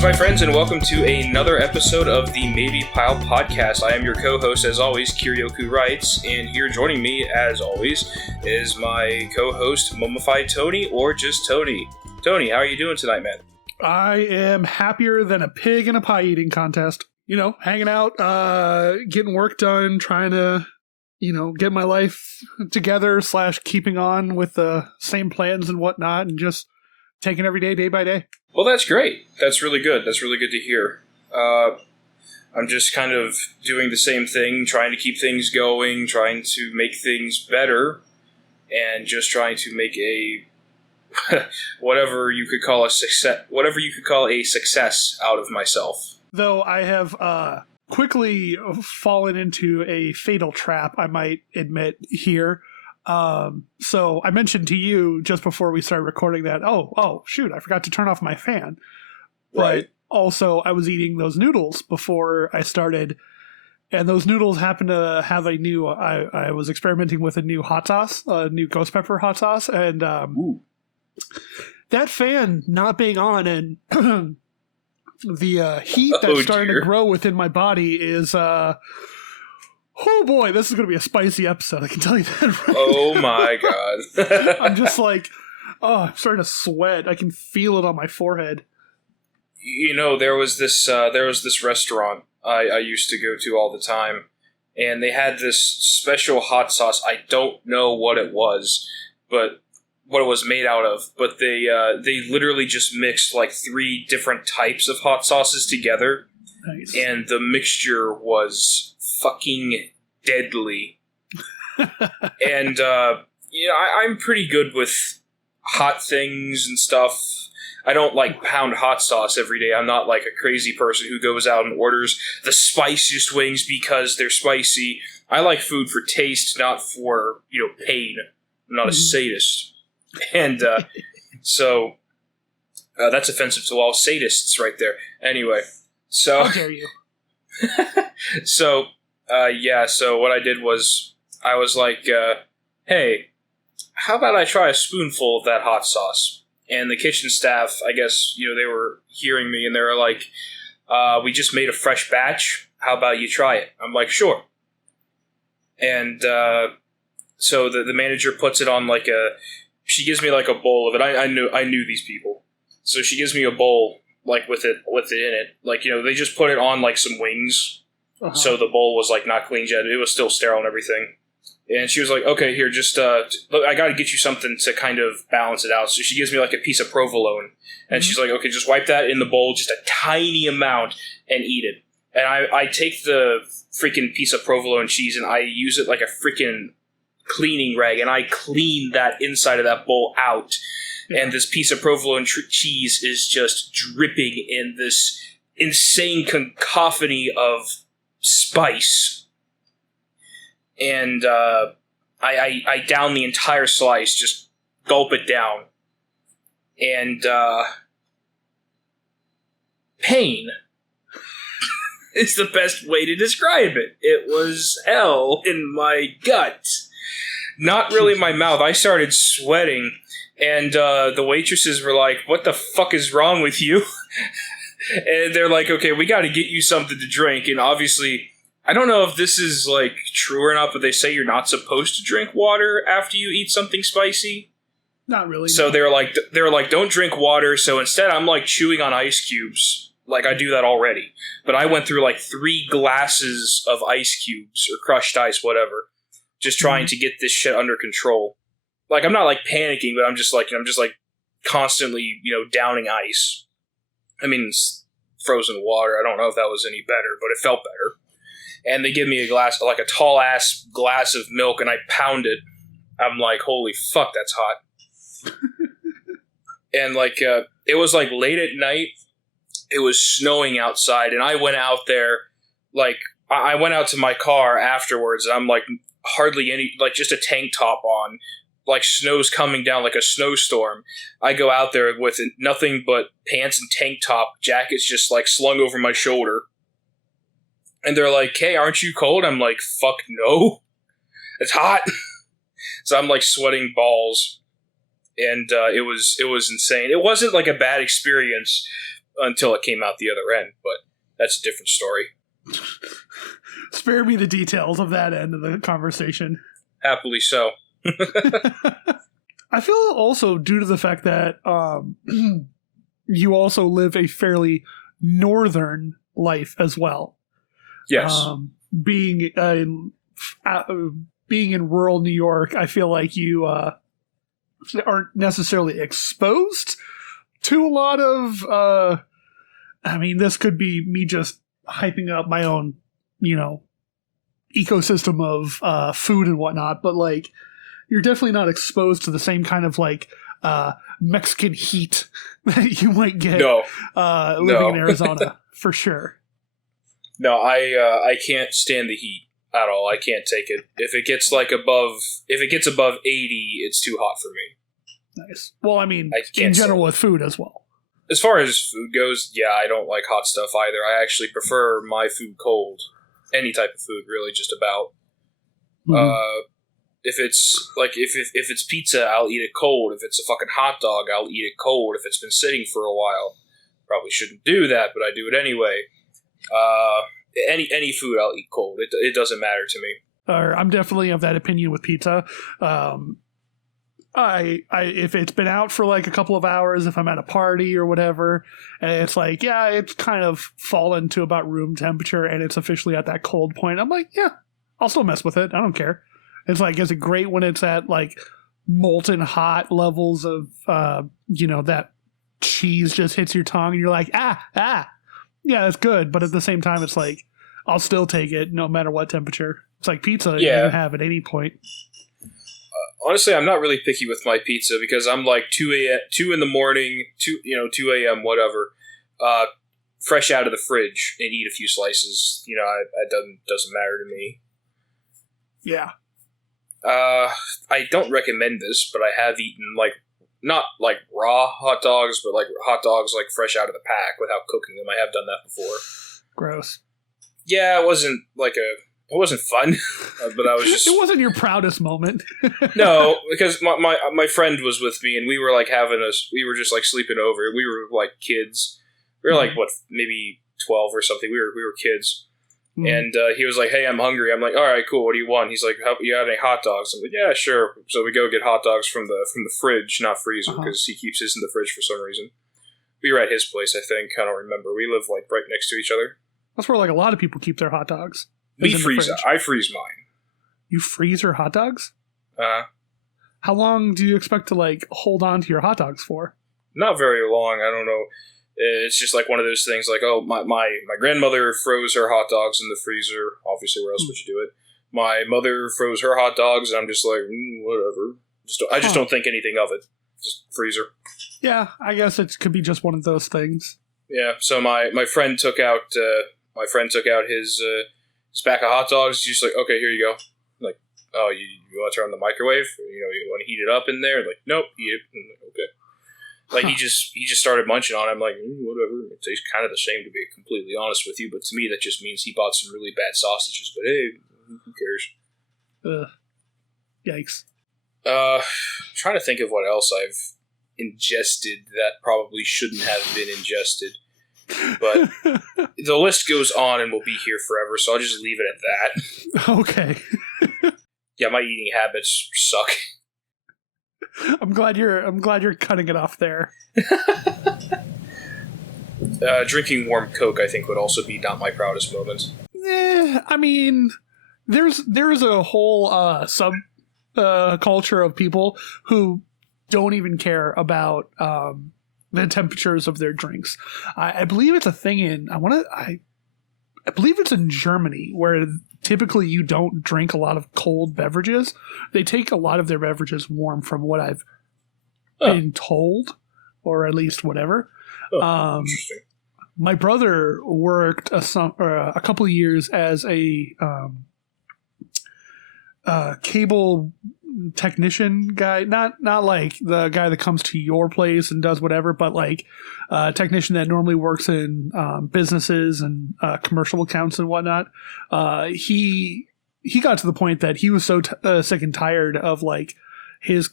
Greetings, my friends, and welcome to another episode of the Maybe Pile podcast. I am your co-host, as always, Kiryoku Writes, and here joining me, as always, is my co-host, Mummified Tony, or just Tony. Tony, how are you doing tonight, man? I am happier than a pig in a pie eating contest. You know, hanging out, getting work done, trying to, get my life together / keeping on with the same plans and whatnot, and just taking every day by day. Well, that's great. That's really good. That's really good to hear. I'm just kind of doing the same thing, trying to keep things going, trying to make things better, and just trying to make a whatever you could call a success out of myself. Though I have quickly fallen into a fatal trap, I might admit here. So I mentioned to you just before we started recording that, oh, shoot, I forgot to turn off my fan. Right. But also I was eating those noodles before I started, and those noodles happened to have a new, I was experimenting with a new hot sauce, a new ghost pepper hot sauce, and that fan not being on and the heat that's starting to grow within my body is, oh boy, this is going to be a spicy episode. I can tell you that right Oh now. My God. I'm just like, I'm starting to sweat. I can feel it on my forehead. You know, there was this restaurant I used to go to all the time, and they had this special hot sauce. I don't know what it was, but what it was made out of. But they literally just mixed like 3 different types of hot sauces together. Nice. And the mixture was fucking deadly. And I'm pretty good with hot things and stuff. I don't like pound hot sauce every day. I'm not like a crazy person who goes out and orders the spiciest wings because they're spicy. I like food for taste, not for, pain. I'm not a sadist. And so that's offensive to all sadists right there. Anyway, so how dare you? So what I did was I was like, hey, how about I try a spoonful of that hot sauce? And the kitchen staff, I guess, they were hearing me, and they were like, we just made a fresh batch. How about you try it? I'm like, sure. And so the manager puts it on she gives me like a bowl of it. I knew these people. So she gives me a bowl like with it in it. Like, they just put it on like some wings. Uh-huh. So the bowl was like not cleaned yet. It was still sterile and everything. And she was like, okay, here, just, look, I got to get you something to kind of balance it out. So she gives me like a piece of provolone. And she's like, okay, just wipe that in the bowl, just a tiny amount, and eat it. And I take the freaking piece of provolone cheese and I use it like a freaking cleaning rag. And I clean that inside of that bowl out. Yeah. And this piece of provolone cheese is just dripping in this insane cacophony of spice. And I down the entire slice, just gulp it down. And pain is the best way to describe it. It was hell in my gut. Not really my mouth. I started sweating, and the waitresses were like, what the fuck is wrong with you? And they're like, okay, we got to get you something to drink. And obviously, I don't know if this is like true or not, but they say you're not supposed to drink water after you eat something spicy. Not really. So no. they were like, don't drink water. So instead, I'm like chewing on ice cubes. Like I do that already. But I went through like 3 glasses of ice cubes or crushed ice, whatever, just trying to get this shit under control. Like I'm not like panicking, but I'm just like constantly, downing ice. I mean, it's frozen water. I don't know if that was any better, but it felt better. And they give me a glass, like a tall-ass glass of milk, and I pound it. I'm like, holy fuck, that's hot. And, it was, late at night. It was snowing outside, and I went out there, I went out to my car afterwards, and I'm, hardly any, just a tank top on. Snow's coming down like a snowstorm. I go out there with nothing but pants and tank top, jacket's just, slung over my shoulder. And they're like, hey, aren't you cold? I'm like, fuck no. It's hot. So I'm sweating balls. And it was insane. It wasn't a bad experience. until it came out the other end, but that's a different story. Spare me the details of that end of the conversation. Happily so. I feel also due to the fact that you also live a fairly northern life as well. Yes. Being in rural New York, I feel like you aren't necessarily exposed to a lot of. I mean, this could be me just hyping up my own, ecosystem of food and whatnot, but like, you're definitely not exposed to the same kind of like Mexican heat that you might get living in Arizona for sure. No, I can't stand the heat at all. I can't take it. If it gets above 80, it's too hot for me. Nice. Well, I mean, in general with food as well. As far as food goes, yeah, I don't like hot stuff either. I actually prefer my food cold. Any type of food, really, just about. Mm-hmm. If it's pizza, I'll eat it cold. If it's a fucking hot dog, I'll eat it cold. If it's been sitting for a while, probably shouldn't do that, but I do it anyway. Any food I'll eat cold. It doesn't matter to me. I'm definitely of that opinion with pizza. If it's been out for like a couple of hours, if I'm at a party or whatever, and it's like, yeah, it's kind of fallen to about room temperature and it's officially at that cold point, I'm like, yeah, I'll still mess with it. I don't care. It's like, is it great when it's at like molten hot levels of, that cheese just hits your tongue and you're like, yeah, it's good. But at the same time, it's like, I'll still take it no matter what temperature. It's like pizza you can have at any point. Honestly, I'm not really picky with my pizza because I'm like 2 in the morning, 2 a.m., whatever, fresh out of the fridge and eat a few slices. It doesn't matter to me. Yeah. I don't recommend this, but I have eaten like not like raw hot dogs, but like hot dogs like fresh out of the pack without cooking them. I have done that before. Gross. Yeah, it wasn't fun, but I was just... It wasn't your proudest moment. No, because my friend was with me, and we were like we were just like sleeping over. We were like kids. We were like, maybe 12 or something. We were kids. Mm. And he was like, hey, I'm hungry. I'm like, all right, cool. What do you want? He's like, you have any hot dogs? I'm like, yeah, sure. So we go get hot dogs from the fridge, not freezer, because he keeps his in the fridge for some reason. We were at his place, I think. I don't remember. We live like right next to each other. That's where like a lot of people keep their hot dogs. We freeze. I freeze mine. You freeze your hot dogs? How long do you expect to like hold on to your hot dogs for? Not very long. I don't know. It's just like one of those things. Like, oh, my grandmother froze her hot dogs in the freezer. Obviously, where else would you do it? My mother froze her hot dogs, and I'm just like, whatever. I just don't think anything of it. Just freezer. Yeah, I guess it could be just one of those things. Yeah. So my friend took out his pack of hot dogs. He's just like, okay, here you go. I'm like, oh, you want to turn on the microwave? You want to heat it up in there? Like, nope, eat it. I'm like, okay. Like he just started munching on it. I'm like, whatever. It tastes kind of the same, to be completely honest with you. But to me, that just means he bought some really bad sausages. But hey, who cares? Yikes. Trying to think of what else I've ingested that probably shouldn't have been ingested. But the list goes on and will be here forever, so I'll just leave it at that. Okay. Yeah, my eating habits suck. I'm glad you're cutting it off there. Drinking warm Coke, I think, would also be not my proudest moment. I mean, there's a whole sub culture of people who don't even care about the temperatures of their drinks. I believe it's a thing in I believe it's in Germany where typically you don't drink a lot of cold beverages. They take a lot of their beverages warm, from what I've been told, or at least whatever. Interesting. My brother worked a couple of years as a cable technician guy, not like the guy that comes to your place and does whatever, but like a technician that normally works in businesses and commercial accounts and whatnot. He got to the point that he was so sick and tired of like his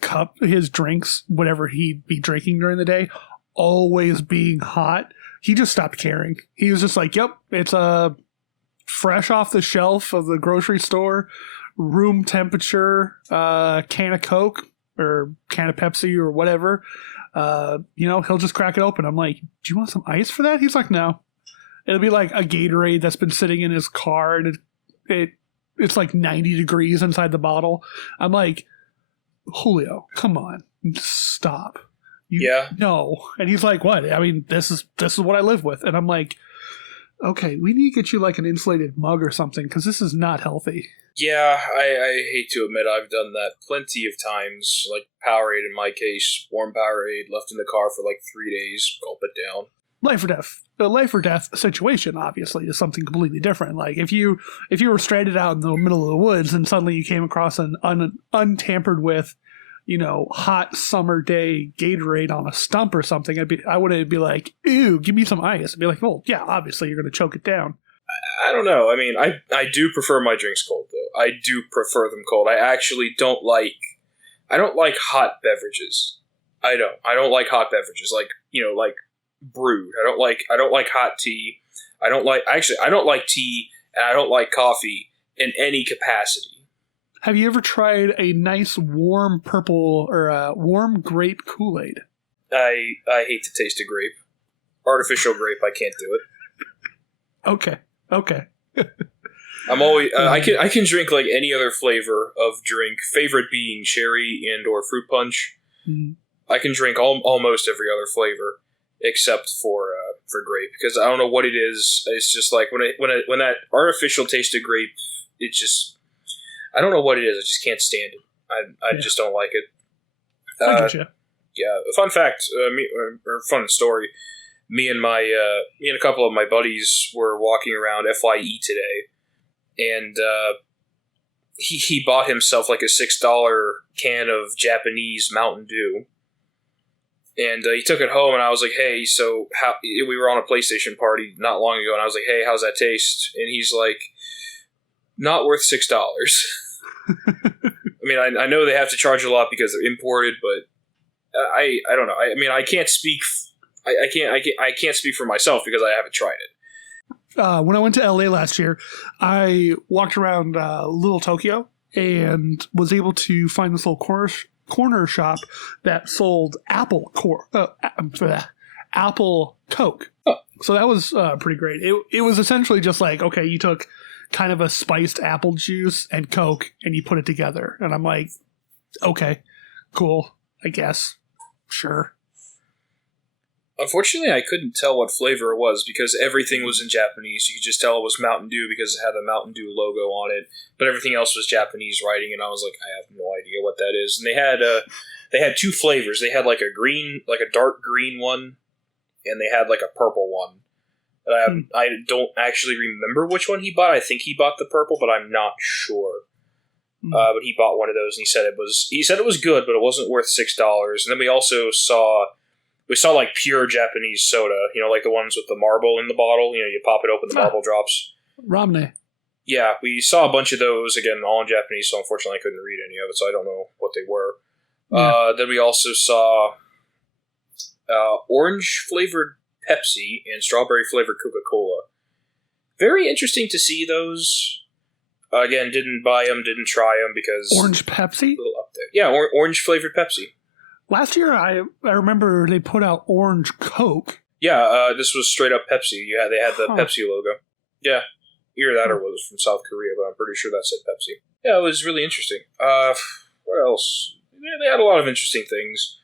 drinks, whatever he'd be drinking during the day, always being hot. he just stopped caring. He was just like, yep, it's fresh off the shelf of the grocery store, room temperature, can of Coke or can of Pepsi or whatever. He'll just crack it open. I'm like, do you want some ice for that? He's like, no. It'll be like a Gatorade that's been sitting in his car, and it's like 90 degrees inside the bottle. I'm like, Julio, come on, stop. No. And he's like, what? I mean, this is what I live with. And I'm like, okay, we need to get you like an insulated mug or something, because this is not healthy. Yeah, I hate to admit I've done that plenty of times. Like Powerade in my case, warm Powerade left in the car for like 3 days, gulp it down. Life or death. The life or death situation, obviously, is something completely different. Like if you were stranded out in the middle of the woods and suddenly you came across an untampered with, hot summer day Gatorade on a stump or something, I wouldn't be like, ew, give me some ice. I'd be like, well, yeah, obviously you're going to choke it down. I don't know. I mean, I do prefer my drinks cold, though. I do prefer them cold. I actually don't like hot beverages. I don't like hot beverages, like brewed. I don't like hot tea. I don't like tea, and I don't like coffee in any capacity. Have you ever tried a nice warm purple or warm grape Kool-Aid? I hate the taste of grape. Artificial grape, I can't do it. Okay. I'm always I can drink like any other flavor of drink. Favorite being cherry and or fruit punch. Mm-hmm. I can drink almost every other flavor except for grape, because I don't know what it is. It's just like when that artificial taste of grape, it just, I don't know what it is. I just can't stand it. I just don't like it. I get you. Yeah. Fun fact, or fun story. Me and a couple of my buddies were walking around FYE today, and he bought himself like a $6 can of Japanese Mountain Dew, and he took it home. And I was like, "Hey, so how?" We were on a PlayStation party not long ago, and I was like, "Hey, how's that taste?" And he's like, "Not worth $6." I mean, I know they have to charge a lot because they're imported, but I don't know. I mean, I can't speak. I can't speak for myself because I haven't tried it. When I went to LA last year, I walked around Little Tokyo and was able to find this little corner shop that sold Apple Coke. Oh. So that was pretty great. It was essentially just like, okay, you took kind of a spiced apple juice and Coke and you put it together. And I'm like, okay, cool, I guess. Sure. Unfortunately, I couldn't tell what flavor it was because everything was in Japanese. You could just tell it was Mountain Dew because it had the Mountain Dew logo on it, but everything else was Japanese writing, and I was like, I have no idea what that is. And they had two flavors. They had like a dark green one, and they had like a purple one. And I don't actually remember which one he bought. I think he bought the purple, but I'm not sure. But he bought one of those, and he said it was good, but it wasn't worth $6. And then we also saw like pure Japanese soda, like the ones with the marble in the bottle. You pop it open, the marble drops. Ramne. Yeah, we saw a bunch of those, again, all in Japanese, so unfortunately I couldn't read any of it, so I don't know what they were. Yeah. Then we also saw orange-flavored Pepsi and strawberry-flavored Coca-Cola. Very interesting to see those. Again, didn't buy them, didn't try them because... Orange Pepsi? A little up there. Yeah, orange-flavored Pepsi. Last year, I remember they put out orange Coke. Yeah, this was straight up Pepsi. Yeah, they had the Pepsi logo. Yeah, either that or it was from South Korea, but I'm pretty sure that said Pepsi. Yeah, it was really interesting. What else? Yeah, they had a lot of interesting things.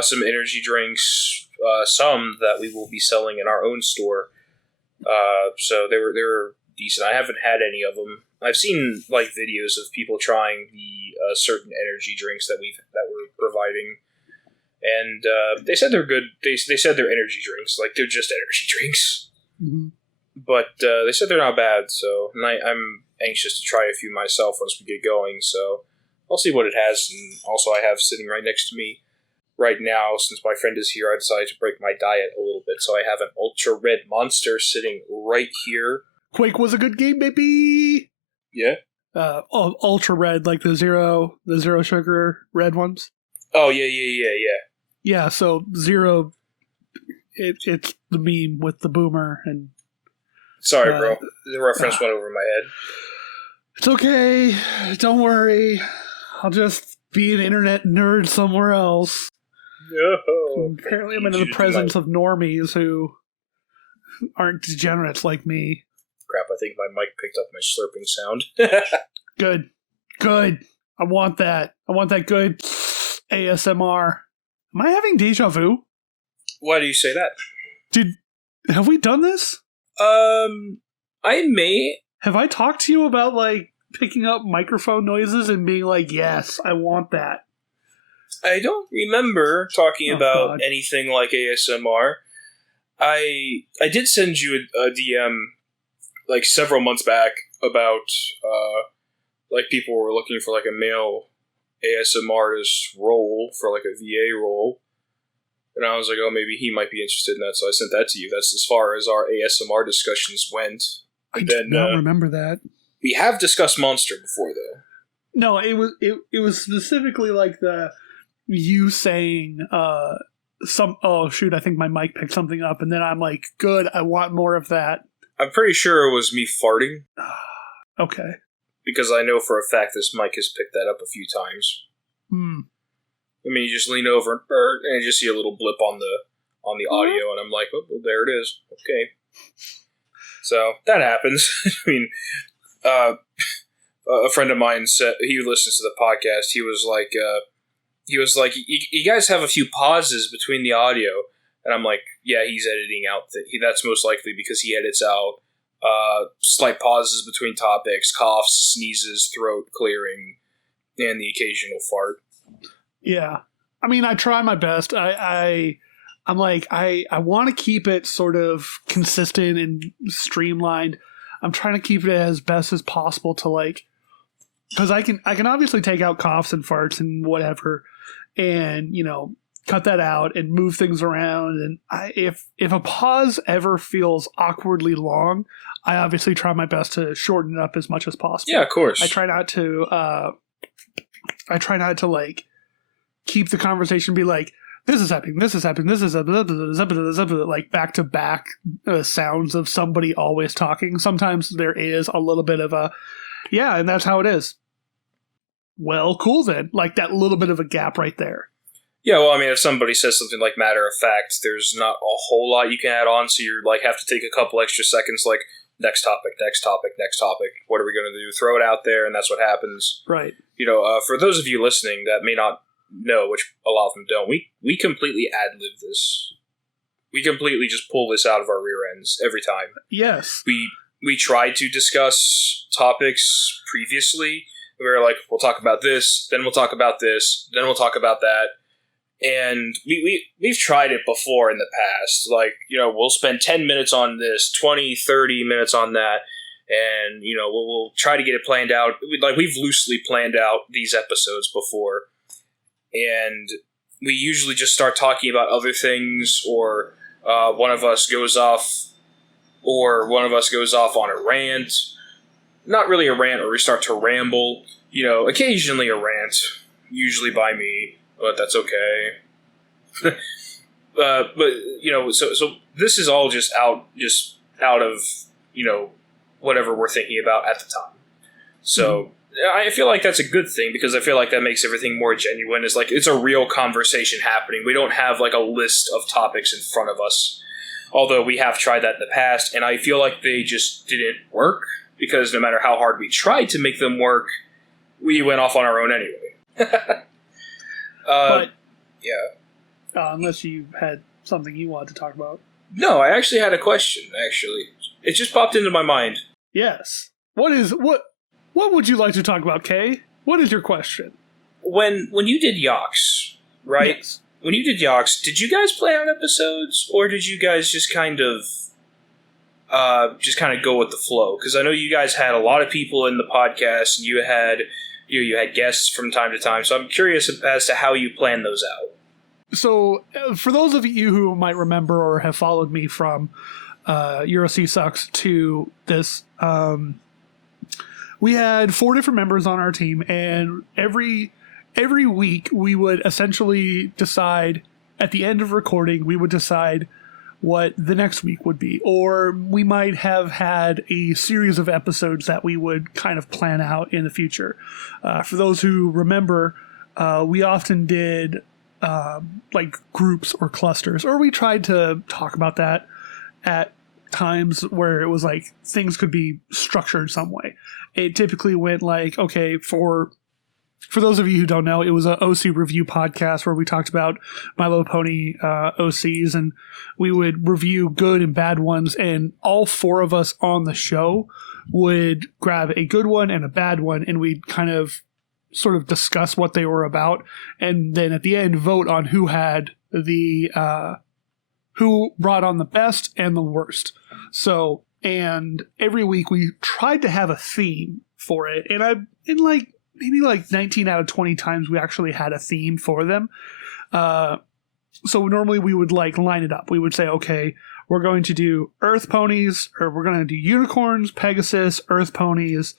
Some energy drinks, some that we will be selling in our own store. So they were decent. I haven't had any of them. I've seen like videos of people trying the certain energy drinks that we're providing. And they said they're good. They said they're energy drinks, like they're just energy drinks. Mm-hmm. But they said they're not bad. So I'm anxious to try a few myself once we get going. So I'll see what it has. And also, I have sitting right next to me right now, since my friend is here, I decided to break my diet a little bit. So I have an Ultra Red Monster sitting right here. Quake was a good game, baby. Yeah. Ultra Red, like the zero sugar red ones. Oh yeah. Yeah, so Zero it's the meme with the boomer and. Sorry, bro. The reference went over my head. It's okay. Don't worry. I'll just be an internet nerd somewhere else. No. Apparently, I'm in the presence of normies who aren't degenerates like me. Crap, I think my mic picked up my slurping sound. Good. I want that. I want that good ASMR. Am I having deja vu? Why do you say that? Have we done this? I may. Have I talked to you about, like, picking up microphone noises and being like, yes, I want that? I don't remember talking about anything like ASMR. I did send you a DM, like, several months back about, like, people were looking for, like, a male ASMR artist role for, like, a VA role. And I was like, oh, maybe he might be interested in that, so I sent that to you. That's as far as our ASMR discussions went. I do not remember that. We have discussed Monster before, though. No, it was specifically like you saying oh shoot, I think my mic picked something up, and then I'm like, good, I want more of that. I'm pretty sure it was me farting. Okay. Because I know for a fact this mic has picked that up a few times. I mean, you just lean over and you just see a little blip on the audio, and I'm like, oh, well, there it is. Okay. So, that happens. I mean, a friend of mine said, he listens to the podcast, he was like, you guys have a few pauses between the audio, and I'm like, yeah, he's editing out, that's most likely because he edits out slight pauses between topics, coughs, sneezes, throat clearing, and the occasional fart. Yeah. I mean, I try my best. I'm like, I want to keep it sort of consistent and streamlined. I'm trying to keep it as best as possible to, like, because I can obviously take out coughs and farts and whatever, and, you know, cut that out and move things around. And if a pause ever feels awkwardly long, I obviously try my best to shorten it up as much as possible. Yeah, of course. I try not to like keep the conversation be like, this is happening, like back to back sounds of somebody always talking. Sometimes there is a little bit of a, yeah, and that's how it is. Well, cool then. Like that little bit of a gap right there. Yeah, well, I mean, if somebody says something like matter of fact, there's not a whole lot you can add on, so you like have to take a couple extra seconds, like next topic. What are we going to do? Throw it out there, and that's what happens. Right. You know, for those of you listening that may not know, which a lot of them don't, we completely ad-lib this. We completely just pull this out of our rear ends every time. Yes. We tried to discuss topics previously. We were like, we'll talk about this, then we'll talk about this, then we'll talk about that. And we've tried it before in the past. Like, you know, we'll spend 10 minutes on this, 20, 30 minutes on that, and, you know, we'll try to get it planned out. We've loosely planned out these episodes before, and we usually just start talking about other things, or one of us goes off on a rant. Not really a rant, or we start to ramble. You know, occasionally a rant, usually by me. But that's okay. But you know, so this is all just out of, you know, whatever we're thinking about at the time. So I feel like that's a good thing, because I feel like that makes everything more genuine. It's like it's a real conversation happening. We don't have like a list of topics in front of us. Although we have tried that in the past, and I feel like they just didn't work, because no matter how hard we tried to make them work, we went off on our own anyway. But yeah. Unless you had something you wanted to talk about. No, I actually had a question, actually. It just popped into my mind. Yes. What would you like to talk about, Kay? What is your question? When you did Yox, right? Yes. When you did Yox, did you guys play out episodes, or did you guys just kind of go with the flow? Because I know you guys had a lot of people in the podcast, and you had guests from time to time, so I'm curious as to how you plan those out. So, for those of you who might remember or have followed me from Euro C Sucks to this, we had 4 different members on our team, and every week we would essentially decide, at the end of recording, we would decide what the next week would be. Or we might have had a series of episodes that we would kind of plan out in the future. For those who remember, we often did like groups or clusters, or we tried to talk about that at times where it was like things could be structured some way. It typically went like, okay, for those of you who don't know, it was an OC review podcast where we talked about My Little Pony OCs, and we would review good and bad ones, and all four of us on the show would grab a good one and a bad one, and we'd kind of sort of discuss what they were about, and then at the end vote on who had the who brought on the best and the worst. So, and every week we tried to have a theme for it, and maybe like 19 out of 20 times we actually had a theme for them. So normally we would like line it up. We would say, okay, we're going to do Earth ponies, or we're going to do unicorns, Pegasus, Earth ponies,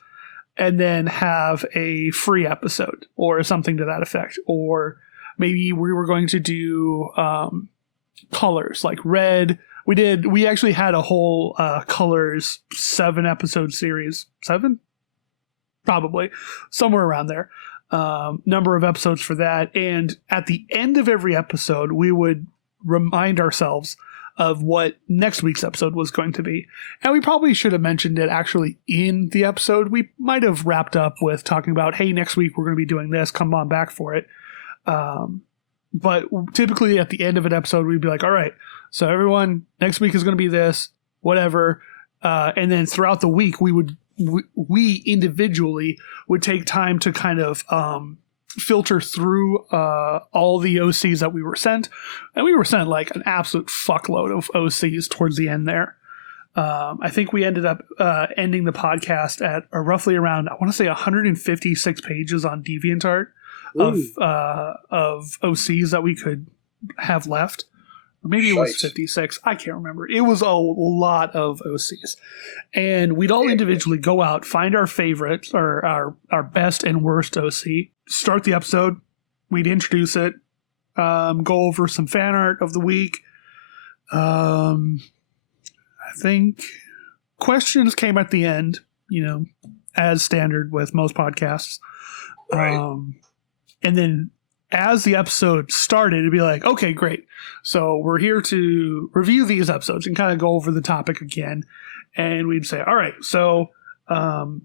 and then have a free episode or something to that effect. Or maybe we were going to do colors like red. We actually had a whole colors 7 episode series. 7? Probably somewhere around there. Number of episodes for that. And at the end of every episode, we would remind ourselves of what next week's episode was going to be. And we probably should have mentioned it actually in the episode. We might have wrapped up with talking about, hey, next week we're going to be doing this. Come on back for it. But typically at the end of an episode, we'd be like, all right, so everyone, next week is going to be this, whatever. And then throughout the week, we individually would take time to kind of filter through all the OCs that we were sent. And we were sent like an absolute fuckload of OCs towards the end there. I think we ended up ending the podcast at roughly around, I want to say 156 pages on DeviantArt of OCs that we could have left. Or maybe it was 56. I can't remember. It was a lot of OCs. And we'd all individually go out, find our favorite, or our best and worst OC, start the episode, we'd introduce it, go over some fan art of the week. I think questions came at the end, as standard with most podcasts. Right. And then as the episode started, it'd be like, okay, great. So we're here to review these episodes and kind of go over the topic again. And we'd say, all right, so, and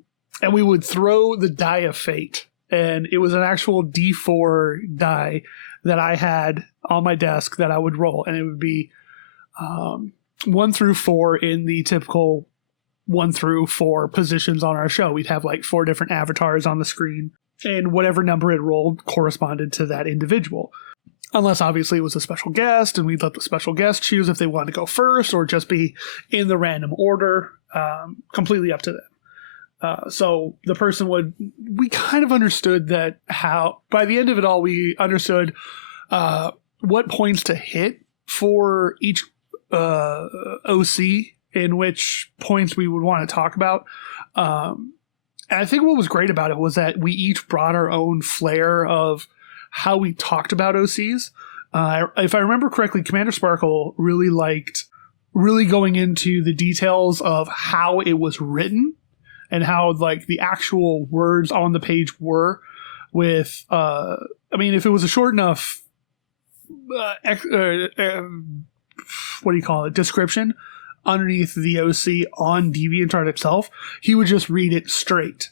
we would throw the die of fate. And it was an actual D4 die that I had on my desk that I would roll. And it would be 1 through 4 in the typical 1 through 4 positions on our show. We'd have like 4 different avatars on the screen. And whatever number it rolled corresponded to that individual. Unless, obviously, it was a special guest, and we'd let the special guest choose if they wanted to go first or just be in the random order. Completely up to them. So the person we kind of understood that by the end of it all, we understood what points to hit for each OC, in which points we would want to talk about. And I think what was great about it was that we each brought our own flair of how we talked about OCs. If I remember correctly, Commander Sparkle really liked going into the details of how it was written and how like the actual words on the page were with, if it was a short enough, description underneath the OC on DeviantArt itself, he would just read it straight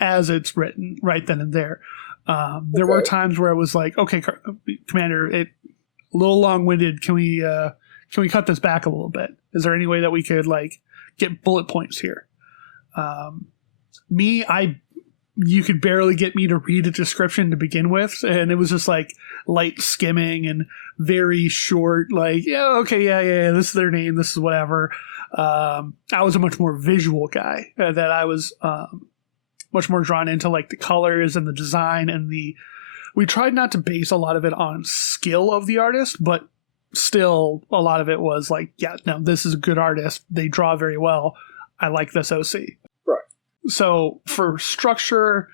as it's written right then and there. There were times where I was like, okay, Commander, a little long-winded. Can we cut this back a little bit? Is there any way that we could like get bullet points here? You could barely get me to read a description to begin with, and it was just like light skimming and very short, like, yeah, this is their name, this is whatever. I was a much more visual guy, that I was much more drawn into like the colors and the design and we tried not to base a lot of it on skill of the artist, but still a lot of it was like, yeah, no, this is a good artist. They draw very well. I like this OC. So for structure,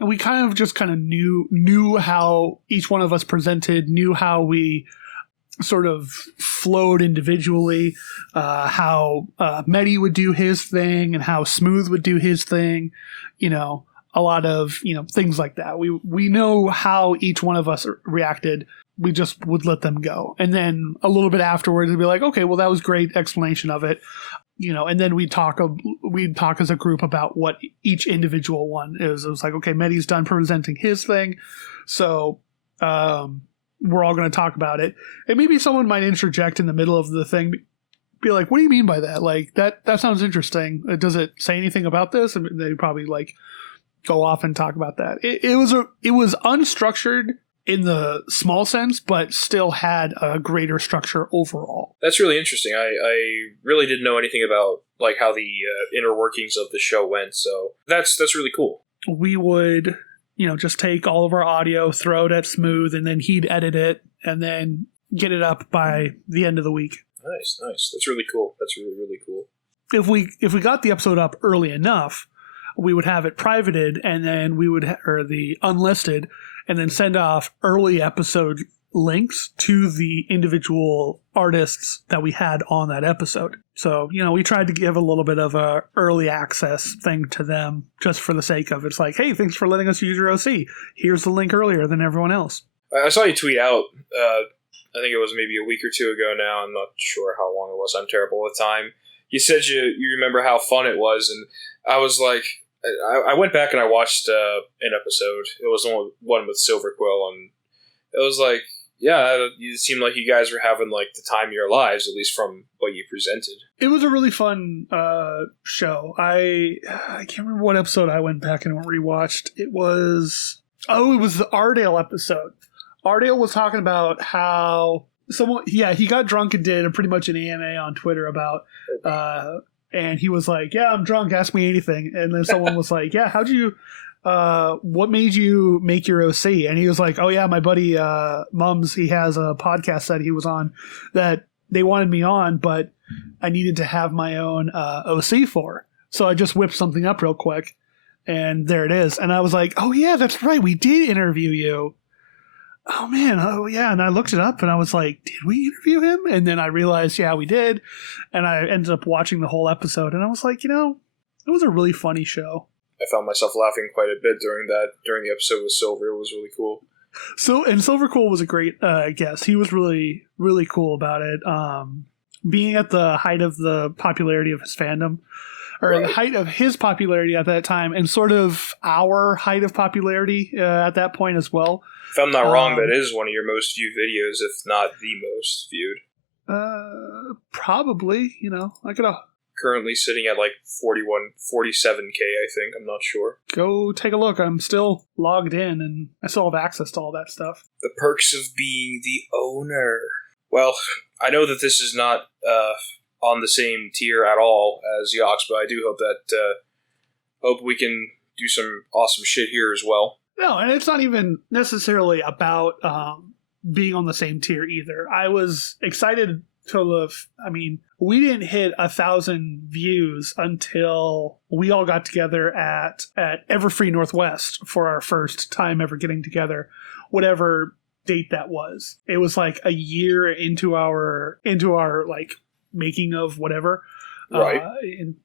we kind of knew how each one of us presented, knew how we sort of flowed individually, how Medi would do his thing and how Smooth would do his thing, a lot of, things like that. We know how each one of us reacted. We just would let them go. And then a little bit afterwards, we'd be like, okay, well, that was great explanation of it. And then we'd talk as a group about what each individual one is. It was like, okay, Medi's done presenting his thing. So, we're all going to talk about it. And maybe someone might interject in the middle of the thing, be like, what do you mean by that? Like, that sounds interesting. Does it say anything about this? And they probably go off and talk about that. It was unstructured in the small sense, but still had a greater structure overall. That's really interesting. I really didn't know anything about how the inner workings of the show went. So that's really cool. We would just take all of our audio, throw it at Smooth, and then he'd edit it and then get it up by the end of the week. Nice. That's really cool. That's really, really cool. If we got the episode up early enough, we would have it privated, and then we would or the unlisted, and then send off early episode links to the individual artists that we had on that episode. So, we tried to give a little bit of a early access thing to them just for the sake of it's like, hey, thanks for letting us use your OC. Here's the link earlier than everyone else. I saw you tweet out, I think it was maybe a week or two ago now. I'm not sure how long it was. I'm terrible with time. You said you remember how fun it was, and I was like, I went back and I watched an episode. It was the one with Silver Quill, and it was like, yeah, it seemed like you guys were having the time of your lives, at least from what you presented. It was a really fun show. I can't remember what episode I went back and rewatched. It was the Ardale episode. Ardale was talking about how he got drunk and did pretty much an AMA on Twitter about, and he was like, yeah, I'm drunk, ask me anything. And then someone was like, yeah, how'd you, what made you make your OC? And he was like, oh yeah, my buddy Mums, he has a podcast that he was on that they wanted me on, but I needed to have my own OC for. So I just whipped something up real quick, and there it is. And I was like, oh yeah, that's right, we did interview you. Oh man, oh yeah. And I looked it up and I was like, did we interview him? And then I realized, yeah, we did. And I ended up watching the whole episode and I was like, it was a really funny show. I found myself laughing quite a bit during the episode with Silver. It was really cool. And Silver Cool was a great guest. He was really, really cool about it. Being at the height of the popularity of his fandom, or right. The height of his popularity at that time, and sort of our height of popularity at that point as well. If I'm not wrong, that is one of your most viewed videos, if not the most viewed. Probably, I could currently sitting at 47K, I think. I'm not sure. Go take a look. I'm still logged in, and I still have access to all that stuff. The perks of being the owner. Well, I know that this is not on the same tier at all as Yox, but I do hope that hope we can do some awesome shit here as well. No, and it's not even necessarily about being on the same tier either. I was excited to we didn't hit 1,000 views until we all got together at Everfree Northwest for our first time ever getting together, whatever date that was. It was a year into our making of whatever, right,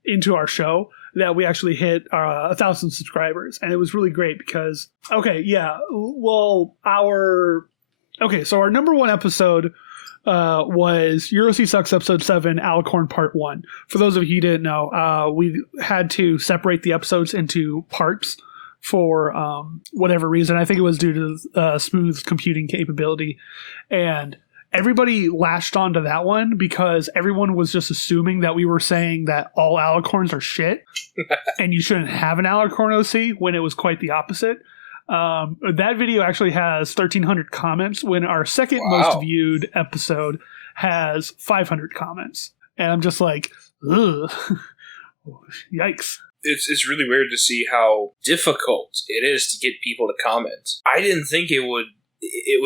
into our show, that we actually hit 1,000 subscribers, and it was really great because so our number one episode was Euroc Sucks episode 7, Alicorn Part 1. For those of you who didn't know, we had to separate the episodes into parts for whatever reason. I think it was due to Smooth's computing capability, and everybody latched onto that one because everyone was just assuming that we were saying that all alicorns are shit and you shouldn't have an alicorn OC, when it was quite the opposite. That video actually has 1,300 comments when our second most viewed episode has 500 comments. And I'm just like, ugh, yikes. It's really weird to see how difficult it is to get people to comment. I didn't think it would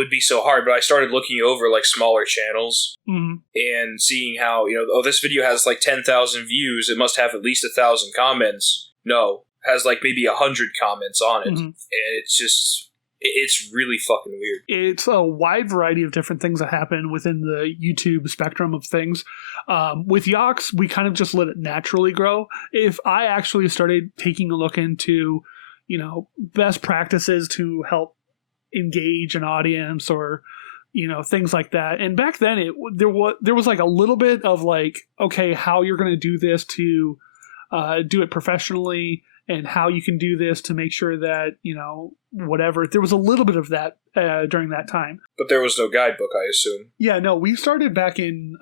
be so hard, but I started looking over smaller channels and seeing how, this video has 10,000 views. It must have at least 1,000 comments. No, has maybe 100 comments on it. And it's It's really fucking weird. It's a wide variety of different things that happen within the YouTube spectrum of things. With Yox, we kind of just let it naturally grow. If I actually started taking a look into, best practices to help engage an audience or, things like that. And back then there was like a little bit of like, okay, how you're going to do this to do it professionally, and how you can do this to make sure that, whatever. There was a little bit of that during that time. But there was no guidebook, I assume. Yeah, no, we started back in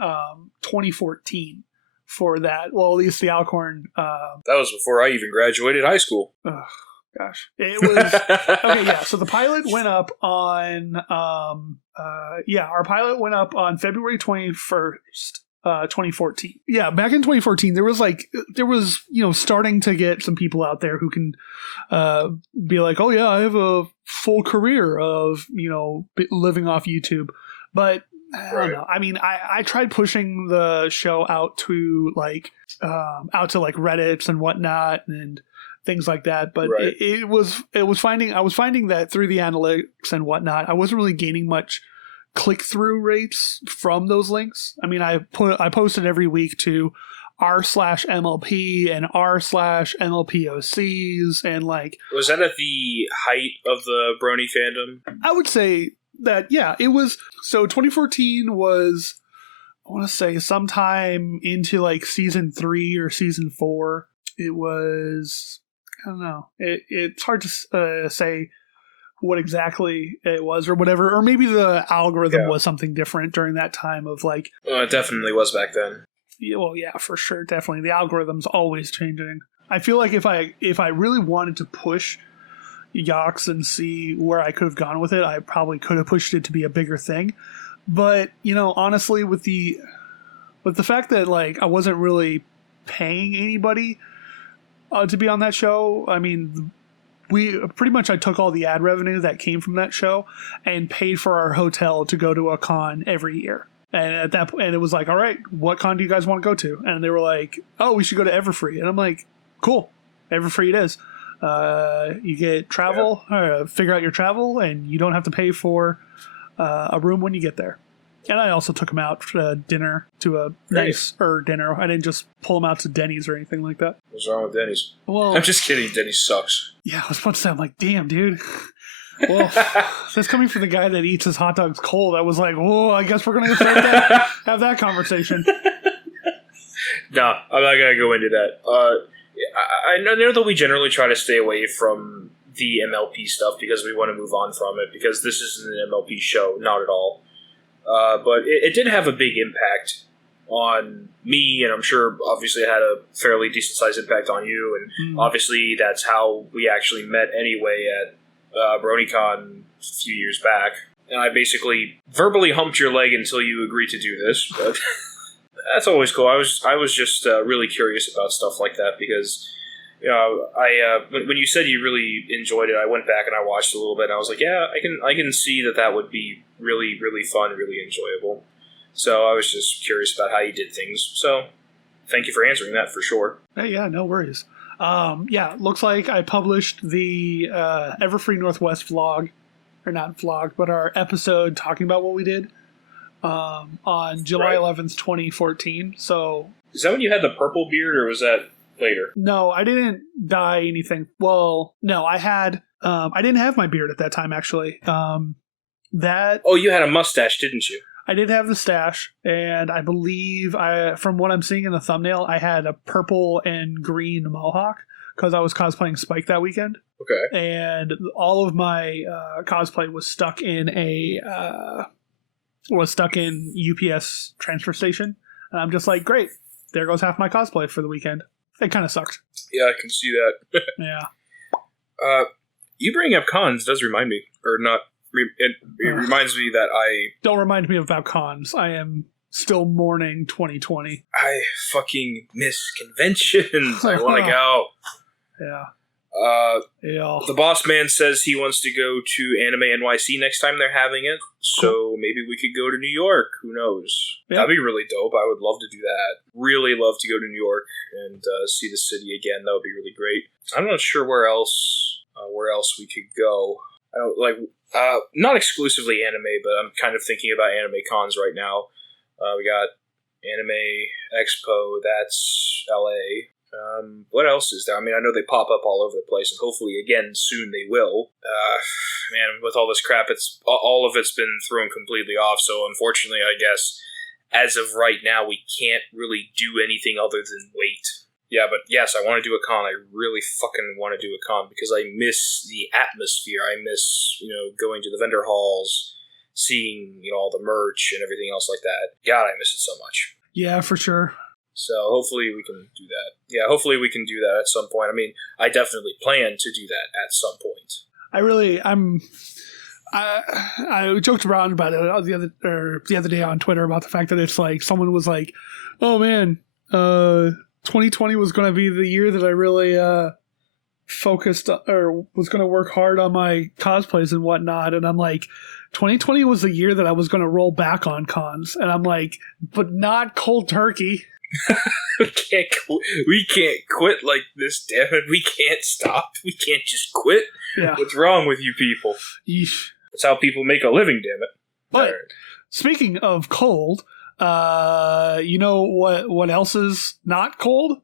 2014 for that. Well, at least the Alcorn. That was before I even graduated high school. Oh, gosh. It was... Okay, yeah, so the pilot went up on... our pilot went up on February 21st. 2014. Yeah, back in 2014, there was starting to get some people out there who can be like, oh yeah, I have a full career of living off YouTube. But I don't know. I mean, I tried pushing the show out to Reddits and whatnot and things like that, but I was finding that through the analytics and whatnot, I wasn't really gaining much click-through rates from those links. I mean, I posted every week to r/MLP and r/MLPOCs, and was that at the height of the Brony fandom? I would say that, yeah, it was. So 2014 was, I want to say, sometime into season 3 or season 4. It was, I don't know. It's hard to say what exactly it was or whatever, or maybe the algorithm was something different during that time of Well, it definitely was back then. Yeah, well, yeah, for sure, definitely. The algorithm's always changing. I feel like if I really wanted to push Yox and see where I could have gone with it, I probably could have pushed it to be a bigger thing. But honestly, with the fact that I wasn't really paying anybody to be on that show, I mean, I took all the ad revenue that came from that show and paid for our hotel to go to a con every year. And at that point, it was like, all right, what con do you guys want to go to? And they were like, oh, we should go to Everfree. And I'm like, cool, Everfree it is. You get travel, figure out your travel, and you don't have to pay for a room when you get there. And I also took him out for dinner, to a nicer dinner. I didn't just pull him out to Denny's or anything like that. What's wrong with Denny's? Well, I'm just kidding. Denny's sucks. Yeah, I was about to say, I'm like, damn, dude. Well, that's coming from the guy that eats his hot dogs cold. I was like, whoa, I guess we're going to have that conversation. No, I'm not going to go into that. I know that we generally try to stay away from the MLP stuff because we want to move on from it, because this isn't an MLP show, not at all. But it did have a big impact on me, and I'm sure obviously it had a fairly decent sized impact on you, and obviously that's how we actually met anyway at BronyCon a few years back. And I basically verbally humped your leg until you agreed to do this, but that's always cool. I was just really curious about stuff like that because when you said you really enjoyed it, I went back and I watched a little bit, and I was like, yeah, I can see that would be really, really fun, really enjoyable. So I was just curious about how you did things. So thank you for answering that for sure. Hey, yeah, no worries. Looks like I published the Everfree Northwest vlog, or not vlog, but our episode talking about what we did on July 11th, 2014. So is that when you had the purple beard, or was that later? No, I didn't dye anything. Well, no, I didn't have my beard at that time, actually. Oh, you had a mustache, didn't you? I did have the stash, and I believe from what I'm seeing in the thumbnail, I had a purple and green mohawk because I was cosplaying Spike that weekend. Okay. And all of my cosplay was stuck in UPS transfer station, and I'm just like, great, there goes half my cosplay for the weekend. It kind of sucked. Yeah, I can see that. Yeah. You bringing up cons does remind me, or not. It reminds me that don't remind me about cons. I am still mourning 2020. I fucking miss conventions. I want to go. Yeah. The boss man says he wants to go to Anime NYC next time they're having it, so maybe we could go to New York. Who knows? Yeah. That'd be really dope. I would love to do that. Really love to go to New York and see the city again. That would be really great. I'm not sure where else we could go. I don't like not exclusively anime, but I'm kind of thinking about anime cons right now. We got Anime Expo, that's LA. What else is there? I mean, I know they pop up all over the place, and hopefully, again, soon they will. Man, with all this crap, all of it's been thrown completely off, so unfortunately, I guess, as of right now, we can't really do anything other than wait. Yeah, but yes, I want to do a con. I really fucking want to do a con, because I miss the atmosphere. I miss, going to the vendor halls, seeing, all the merch and everything else like that. God, I miss it so much. Yeah, for sure. So hopefully we can do that. Yeah, hopefully we can do that at some point. I mean, I definitely plan to do that at some point. I joked around about it the other day on Twitter about the fact that it's like someone was like, "Oh man, 2020 was going to be the year that I really focused or was going to work hard on my cosplays and whatnot," and I'm like, 2020 was the year that I was going to roll back on cons, and I'm like, but not cold turkey. We can't quit like this, damn it. We can't stop. We can't just quit. Yeah. What's wrong with you people? Yeesh. That's how people make a living, damn it. But speaking of cold, you know what else is not cold?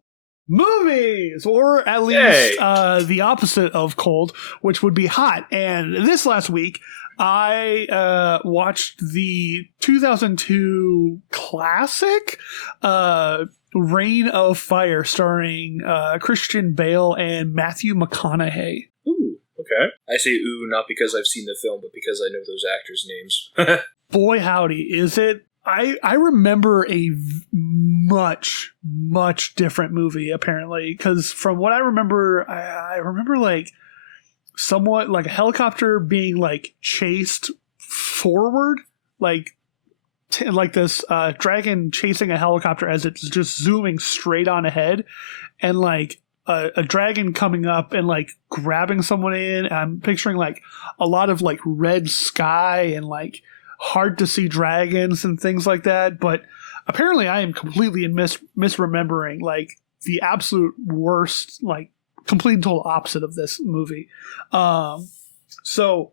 Movies, or at least the opposite of cold, which would be hot. And this last week, I watched the 2002 classic Reign of Fire, starring Christian Bale and Matthew McConaughey. Ooh, okay. I say ooh not because I've seen the film, but because I know those actors' names. Boy, howdy, is it. I remember a much different movie, apparently, because from what I remember, I remember like somewhat like a helicopter being like chased forward, like this dragon chasing a helicopter as it's just zooming straight on ahead, and like a dragon coming up and like grabbing someone in. I'm picturing like a lot of like red sky and like hard to see dragons and things like that. But apparently I am completely misremembering like the absolute worst, like complete and total opposite of this movie. So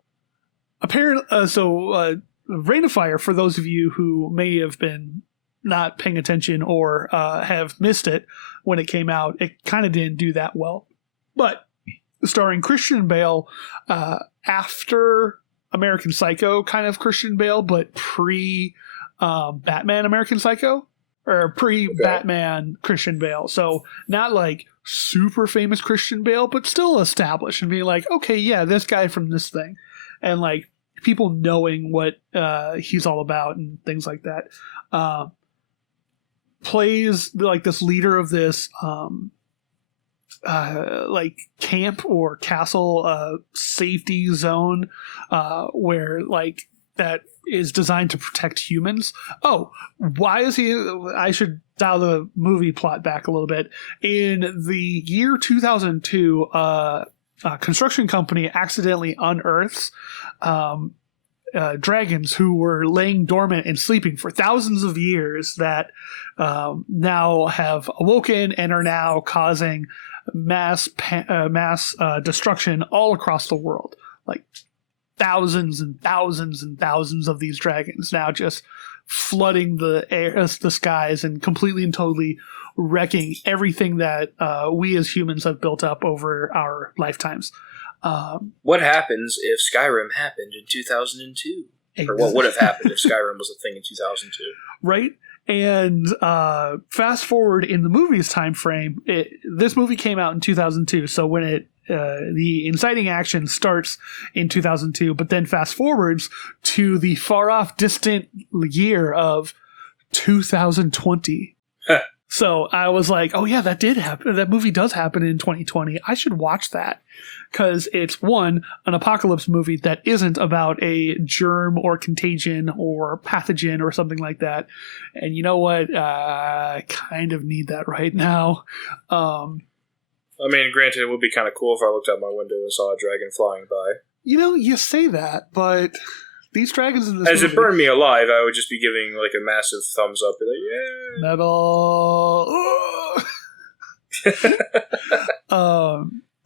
Reign of Fire, for those of you who may have been not paying attention or have missed it when it came out, it kind of didn't do that well. But starring Christian Bale after American Psycho kind of Christian Bale, but pre-Batman American Psycho, or pre-Batman Christian Bale. So not like super famous Christian Bale, but still established and being like, okay, yeah, this guy from this thing. And like people knowing what he's all about and things like that. Plays like this leader of this like camp or castle safety zone where like that is designed to protect humans. Oh, why is he? I should dial the movie plot back a little bit. In the year 2002, a construction company accidentally unearths dragons who were laying dormant and sleeping for thousands of years that now have awoken and are now causing mass destruction all across the world. Like thousands and thousands and thousands of these dragons now just flooding the skies and completely and totally wrecking everything that we as humans have built up over our lifetimes. What happens if Skyrim happened in 2002? Exactly. Or what would have happened if Skyrim was a thing in 2002? Right? And fast forward in the movie's time frame, this movie came out in 2002. So when the inciting action starts in 2002, but then fast forwards to the far off distant year of 2020. So I was like, oh yeah, that did happen. That movie does happen in 2020. I should watch that because it's an apocalypse movie that isn't about a germ or contagion or pathogen or something like that. And you know what? I kind of need that right now. I mean, granted, it would be kind of cool if I looked out my window and saw a dragon flying by. You know, you say that, but these dragons in this As movie, it burned me alive, I would just be giving like a massive thumbs up. Be like, yeah. Metal.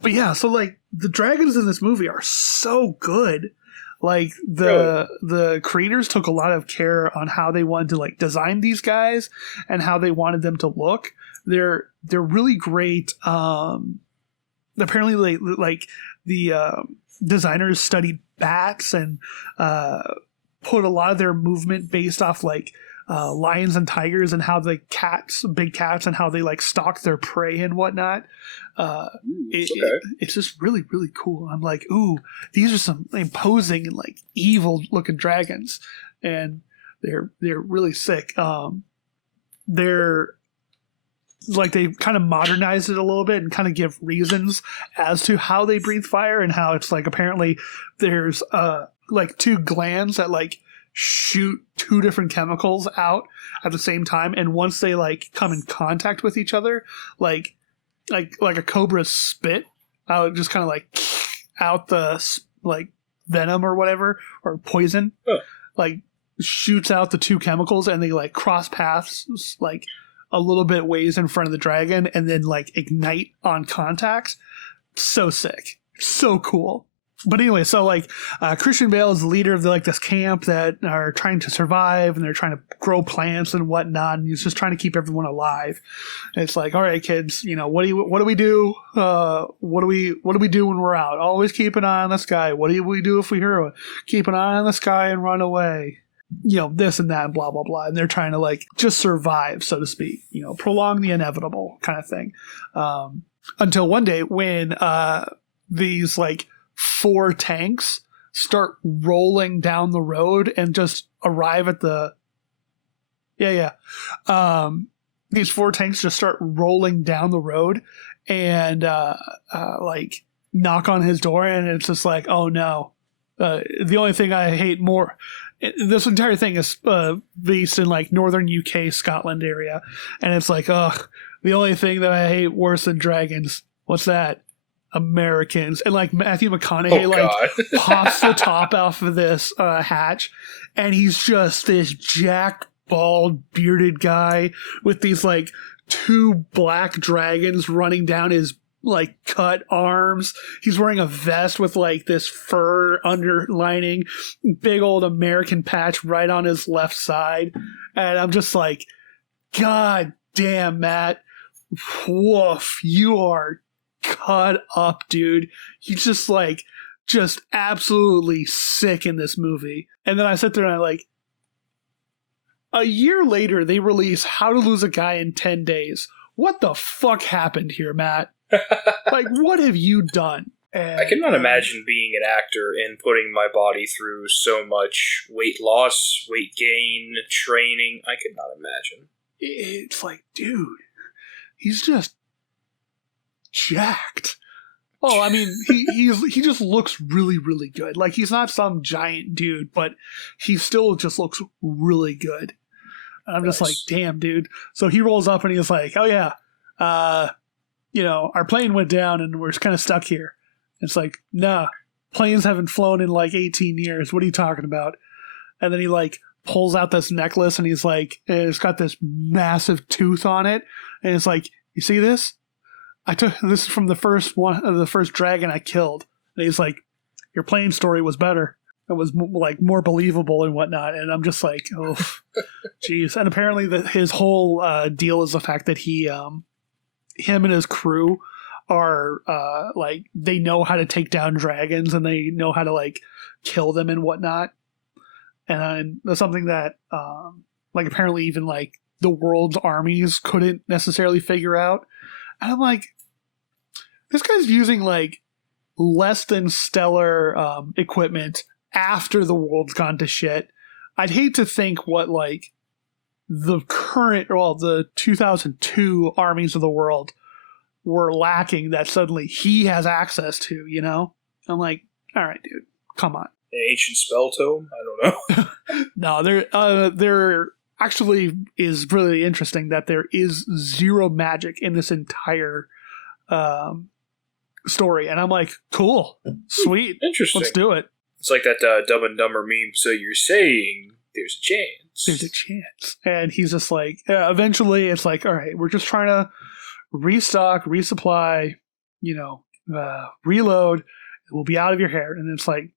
But yeah, so like the dragons in this movie are so good. Like the creators took a lot of care on how they wanted to like design these guys and how they wanted them to look. They're really great. Apparently, like the designers studied bats and put a lot of their movement based off like lions and tigers and how the big cats, and how they like stalk their prey and whatnot. It's just really, really cool. I'm like, ooh, these are some imposing and like evil looking dragons, and they're really sick. They're like, they kind of modernized it a little bit and kind of give reasons as to how they breathe fire, and how it's like apparently there's like two glands that like shoot two different chemicals out at the same time, and once they like come in contact with each other, like a cobra's spit out, just kind of like out the like venom or whatever, or poison, like shoots out the two chemicals, and they like cross paths like a little bit ways in front of the dragon, and then like ignite on contacts. So sick, so cool. But anyway, so like Christian Bale is the leader of this camp that are trying to survive, and they're trying to grow plants and whatnot, and he's just trying to keep everyone alive. And it's like, all right, kids, what do we do? What do we do when we're out? Always keep an eye on the sky. What do we do if we hear it? Keep an eye on the sky and run away. This and that, and blah blah blah. And they're trying to like just survive, so to speak. Prolong the inevitable kind of thing. Until one day when these like 4 tanks start rolling down the road and just arrive at the these 4 tanks just start rolling down the road and like knock on his door, and it's just like, oh no, the only thing I hate more. This entire thing is based in like northern UK, Scotland area, and it's like, ugh, the only thing that I hate worse than dragons, what's that? Americans. And like Matthew McConaughey pops the top off of this hatch, and he's just this jacked, bald, bearded guy with these like 2 black dragons running down his like cut arms. He's wearing a vest with like this fur underlining, big old American patch right on his left side, and I'm just like, God damn, Matt, woof, you are cut up, dude. He's just absolutely sick in this movie. And then I sit there and I like, a year later they release How to Lose a Guy in 10 Days. What the fuck happened here, Matt? Like, what have you done? And I cannot imagine being an actor and putting my body through so much weight loss, weight gain, training. I could not imagine. It's like, dude, he's just jacked. Oh, I mean, he just looks really, really good. Like, he's not some giant dude, but he still just looks really good. And I'm just like, damn, dude. So he rolls up and he's like, oh yeah, our plane went down and we're kind of stuck here. It's like, nah, planes haven't flown in like 18 years. What are you talking about? And then he like pulls out this necklace, and he's like, it's got this massive tooth on it. And it's like, you see this? I took this from the first dragon I killed. And he's like, your plane story was better. It was like more believable and whatnot. And I'm just like, oh, jeez. And apparently his whole deal is the fact that him and his crew are like, they know how to take down dragons, and they know how to like kill them and whatnot. And that's something that like apparently even like the world's armies couldn't necessarily figure out. And I'm like, this guy's using like less than stellar equipment after the world's gone to shit. I'd hate to think what like the 2002 armies of the world were lacking that suddenly he has access to, I'm like, all right, dude, come on. An ancient spell tome? I don't know. No, there actually is really interesting that there is 0 magic in this entire story. And I'm like, cool, sweet, interesting. Let's do it. It's like that Dumb and Dumber meme. So you're saying there's a chance. There's a chance. And he's just like, eventually it's like, all right, we're just trying to restock, resupply, reload, it will be out of your hair. And it's like,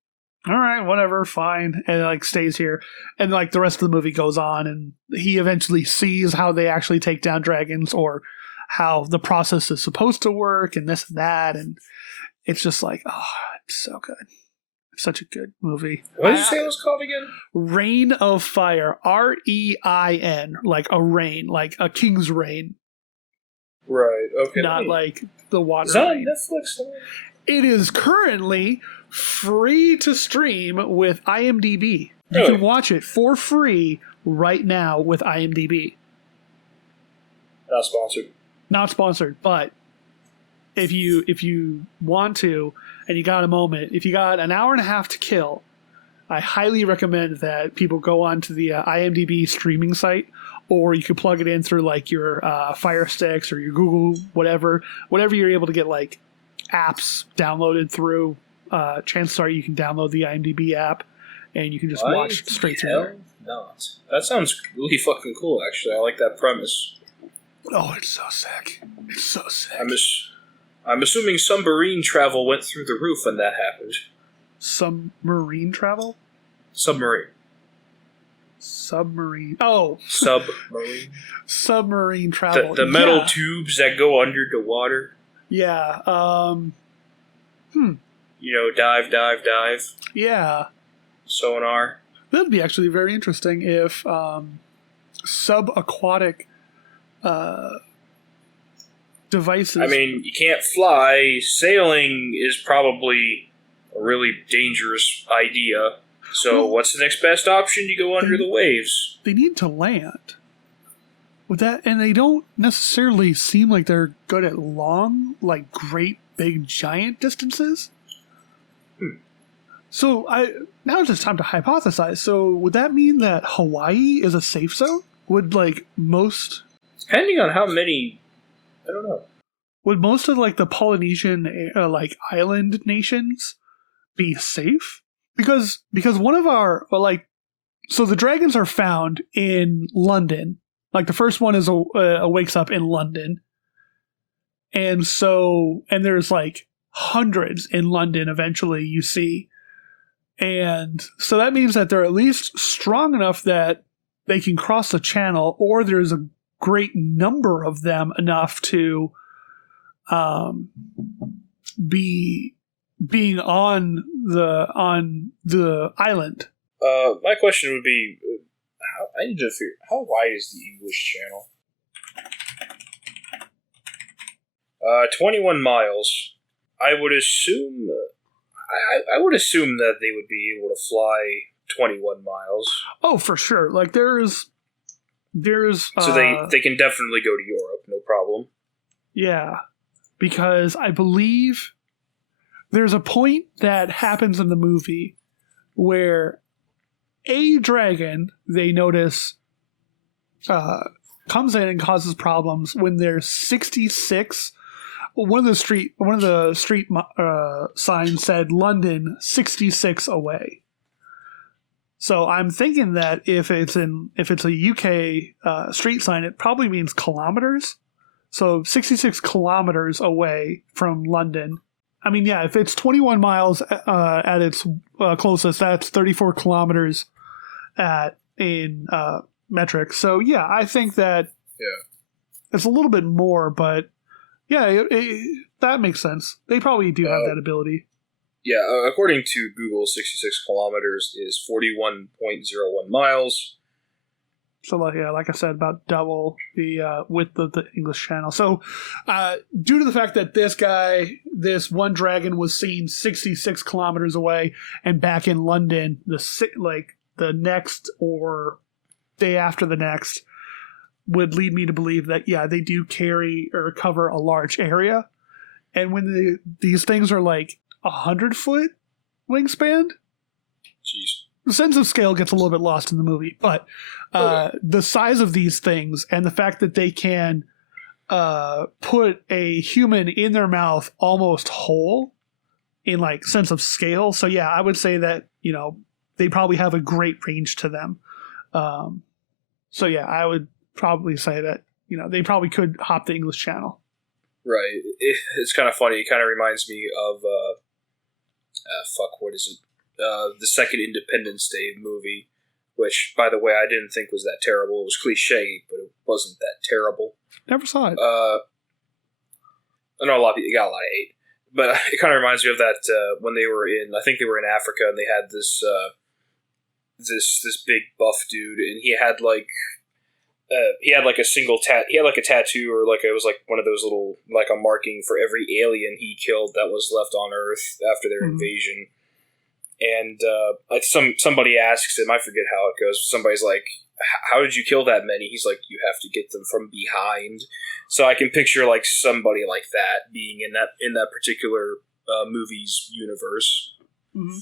all right, whatever, fine. And it like stays here. And like the rest of the movie goes on, and he eventually sees how they actually take down dragons, or how the process is supposed to work, and this and that. And it's just like, oh, it's so good. It's such a good movie. What did you say it was called again? Reign of Fire. Rein. Like a rain, like a king's reign. Right, okay. Not like the water. Is that on rain. Netflix? It is currently free to stream with IMDb. You Really? can watch it for free right now with IMDb. Not sponsored. Not sponsored, but if you want to and you got a moment, if you got an hour and a half to kill, I highly recommend that people go onto the IMDb streaming site, or you can plug it in through like your Fire Sticks or your Google whatever you're able to get like apps downloaded through. Chances are you can download the IMDb app and you can just watch straight through there. Not. That sounds really fucking cool, actually. I like that premise. Oh, it's so sick. It's so sick. I'm assuming submarine travel went through the roof when that happened. Submarine travel? Submarine. Oh. Submarine. Submarine travel. The metal tubes that go under the water. Yeah. Dive. Yeah. Sonar. That'd be actually very interesting if subaquatic devices. I mean, you can't fly. Sailing is probably a really dangerous idea. So what's the next best option? You go under the waves. They need to land. With that, and they don't necessarily seem like they're good at long, like great big giant distances. So now it's just time to hypothesize. So would that mean that Hawaii is a safe zone? Would like most, depending on how many, I don't know. Would most of like the Polynesian like island nations be safe? Because one of our so the dragons are found in London. Like the first one is wakes up in London, and there's like hundreds in London. Eventually, you see. And so that means that they're at least strong enough that they can cross the channel, or there's a great number of them enough to being on the island. My question would be, I need to figure how wide is the English Channel? 21 miles. I would assume. I would assume that they would be able to fly 21 miles. Oh, for sure. Like there's. So they can definitely go to Europe, no problem. Yeah, because I believe there's a point that happens in the movie where a dragon they notice comes in and causes problems when there's 66. One of the street signs said London 66 away. So I'm thinking that if it's a UK street sign, it probably means kilometers. So 66 kilometers away from London. I mean, yeah, if it's 21 miles at its closest, that's 34 kilometers in metric. So yeah, I think that it's a little bit more, but yeah, that makes sense. They probably do have that ability. Yeah, according to Google, 66 kilometers is 41.01 miles. So, like I said, about double the width of the English Channel. So, due to the fact that this one dragon was seen 66 kilometers away and back in London, the next or day after the next, would lead me to believe that, yeah, they do carry or cover a large area. And when these things are like 100-foot wingspan, jeez, the sense of scale gets a little bit lost in the movie. But the size of these things and the fact that they can put a human in their mouth almost whole in like sense of scale. So yeah, I would say that, they probably have a great range to them. So yeah, I would probably say that, they probably could hop the English Channel. Right. It's kind of funny. It kind of reminds me of what is it? The second Independence Day movie, which, by the way, I didn't think was that terrible. It was cliche, but it wasn't that terrible. Never saw it. I know a lot of people got a lot of hate, but it kind of reminds me of that when they were I think they were in Africa, and they had this big buff dude, and he had like a single he had like a tattoo, or like it was like one of those little, like a marking for every alien he killed that was left on Earth after their invasion. And somebody asks him, I forget how it goes. Somebody's like, "How did you kill that many?" He's like, "You have to get them from behind." So I can picture like somebody like that being in that particular movie's universe. Mm-hmm.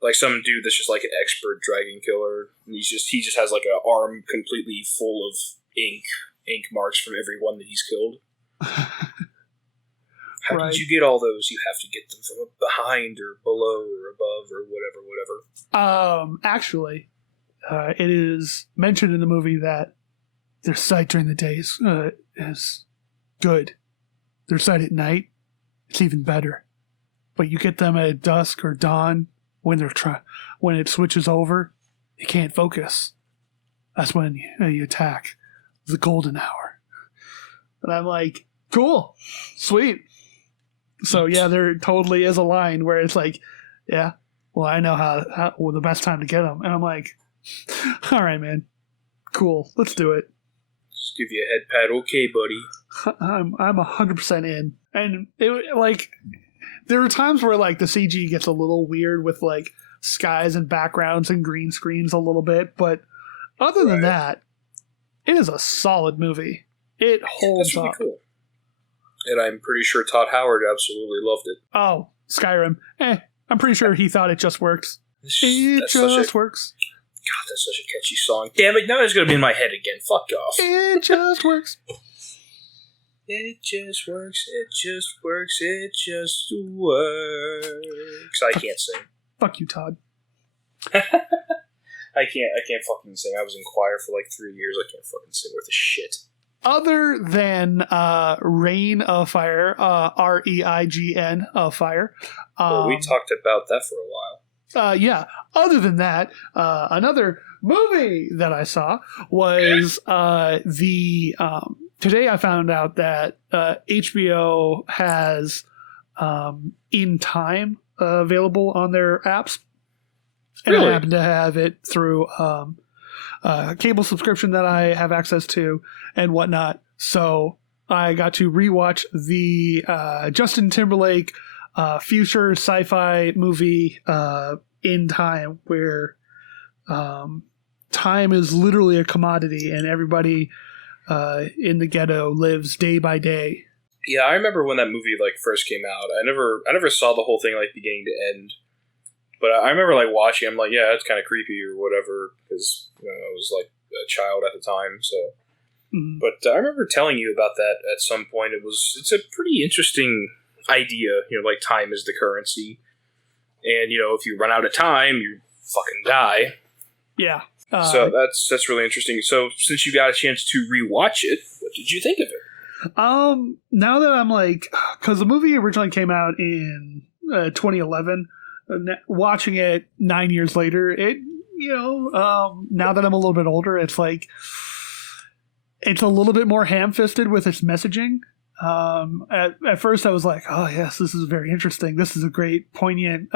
Like some dude that's just like an expert dragon killer. And he just has like an arm completely full of ink marks from everyone that he's killed. How did you get all those? You have to get them from behind or below or above or whatever. Actually, it is mentioned in the movie that their sight during the day is good. Their sight at night, it's even better. But you get them at dusk or dawn, when it switches over, you can't focus. That's when you attack. The golden hour. And I'm like, cool, sweet. So yeah, there totally is a line where it's like, yeah, well, I know how the best time to get them, and I'm like, all right, man, cool, let's do it. Just give you a head pat, okay, buddy. I'm 100% in, and it like there are times where like the CG gets a little weird with like skies and backgrounds and green screens a little bit, but other than that, it is a solid movie. It holds up. Cool. And I'm pretty sure Todd Howard absolutely loved it. Oh, Skyrim. I'm pretty sure he thought it just works. It just works. God, that's such a catchy song. Damn it, now it's going to be in my head again. Fuck off. It just works. It just works. It just works. It just works. I can't sing. Fuck you, Todd. I can't fucking sing. I was in choir for like 3 years. I can't fucking sing worth a shit. Other than Reign of Fire, REIGN of Fire. We talked about that for a while. Yeah. Other than that, another movie that I saw was today I found out that HBO has In Time available on their apps. And really? I happen to have it through a cable subscription that I have access to and whatnot. So I got to rewatch the Justin Timberlake future sci-fi movie In Time, where time is literally a commodity and everybody in the ghetto lives day by day. Yeah, I remember when that movie like first came out. I never saw the whole thing like beginning to end. But I remember like watching. I'm like, yeah, it's kind of creepy or whatever, because I was like a child at the time. So, But I remember telling you about that at some point. It's a pretty interesting idea. Like time is the currency, and if you run out of time, you fucking die. Yeah. So that's really interesting. So since you got a chance to rewatch it, what did you think of it? Now that I'm like, because the movie originally came out in 2011. Watching it 9 years later, now that I'm a little bit older, it's like it's a little bit more ham-fisted with its messaging. At first, I was like, "Oh yes, this is very interesting. This is a great, poignant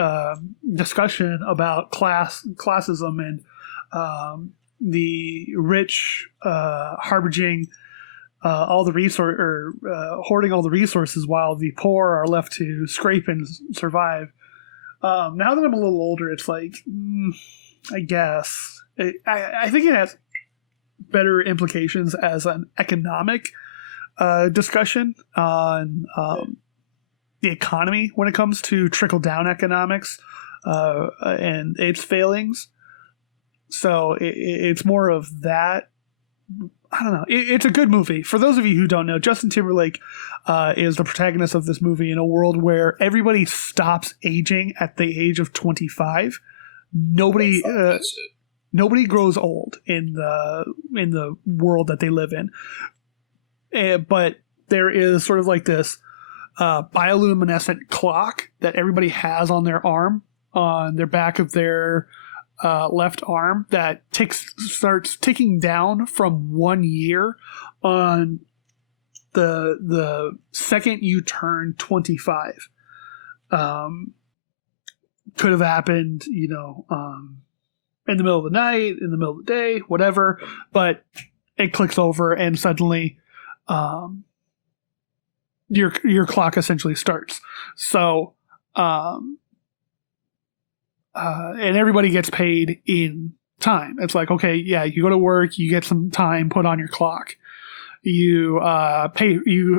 discussion about classism and the rich harboring all the hoarding all the resources, while the poor are left to scrape and survive." Now that I'm a little older, it's like, I guess. I think it has better implications as an economic discussion on the economy when it comes to trickle-down economics and its failings. So it's more of that. I don't know. It's a good movie. For those of you who don't know, Justin Timberlake is the protagonist of this movie in a world where everybody stops aging at the age of 25. Nobody grows old in the world that they live in. But there is sort of like this bioluminescent clock that everybody has on their arm, on their back of their left arm, that starts ticking down from 1 year on the second you turn 25. Could have happened, in the middle of the night, in the middle of the day, whatever, but it clicks over and suddenly your clock essentially starts. So and everybody gets paid in time. It's like, okay, yeah, you go to work, you get some time put on your clock. You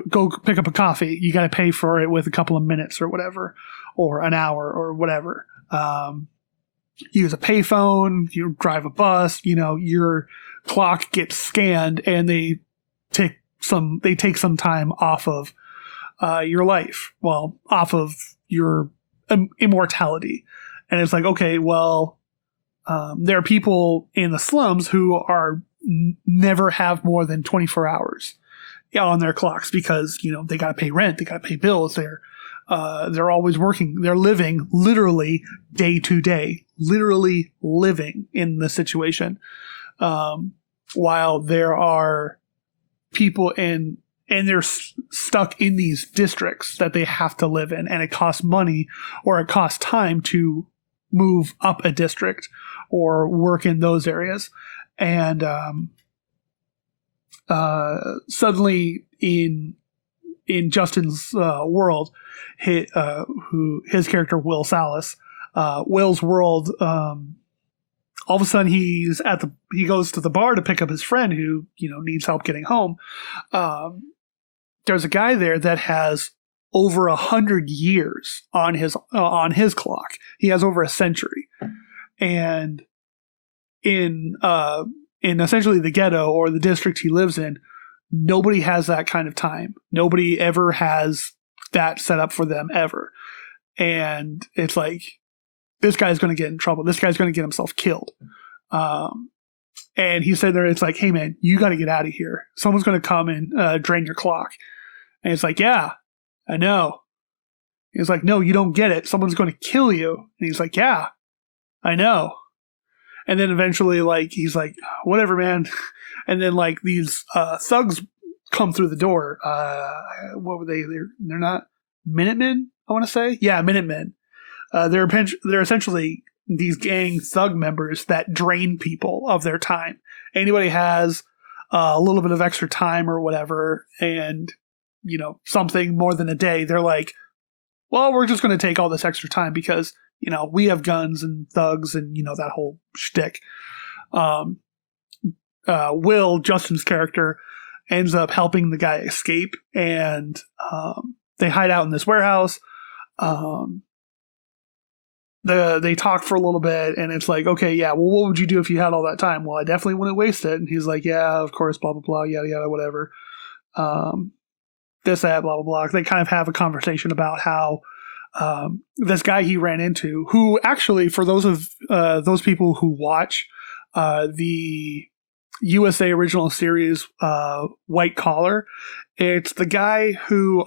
go pick up a coffee, you got to pay for it with a couple of minutes or whatever, or an hour or whatever. You use a payphone, you drive a bus, your clock gets scanned, and they take some time off of your life, off of your immortality. And it's like, okay, well, there are people in the slums who are never have more than 24 hours on their clocks because, they got to pay rent, they got to pay bills. They're always working. They're living literally day to day, literally living in the situation. While there are people and they're stuck in these districts that they have to live in, and it costs money or it costs time to move up a district or work in those areas. And suddenly in Justin's world, his character Will Salas, Will's world, all of a sudden he goes to the bar to pick up his friend who needs help getting home. There's a guy there that has over 100 years on his clock. He has over a century, and in essentially the ghetto or the district he lives in, nobody has that kind of time. Nobody ever has that set up for them ever. And it's like, this guy's going to get in trouble. This guy's going to get himself killed. And he said there, it's like, hey man, you got to get out of here. Someone's going to come and drain your clock. And it's like, yeah, I know. He's like, no, you don't get it. Someone's going to kill you. And he's like, yeah, I know. And then eventually, he's like, whatever, man. And then, these thugs come through the door. What were they? They're not Minutemen, I want to say. Yeah, Minutemen. They're essentially these gang thug members that drain people of their time. Anybody has a little bit of extra time or whatever, and, something more than a day, they're like, well, we're just going to take all this extra time because, we have guns and thugs and, that whole shtick. Will, Justin's character, ends up helping the guy escape, and they hide out in this warehouse. They talk for a little bit, and it's like, okay, yeah, well, what would you do if you had all that time? Well, I definitely wouldn't waste it. And he's like, yeah, of course, blah, blah, blah, yada, yada, whatever. This, that, blah, blah, blah. They kind of have a conversation about how this guy he ran into, who actually, for those people who watch the USA original series White Collar, it's the guy who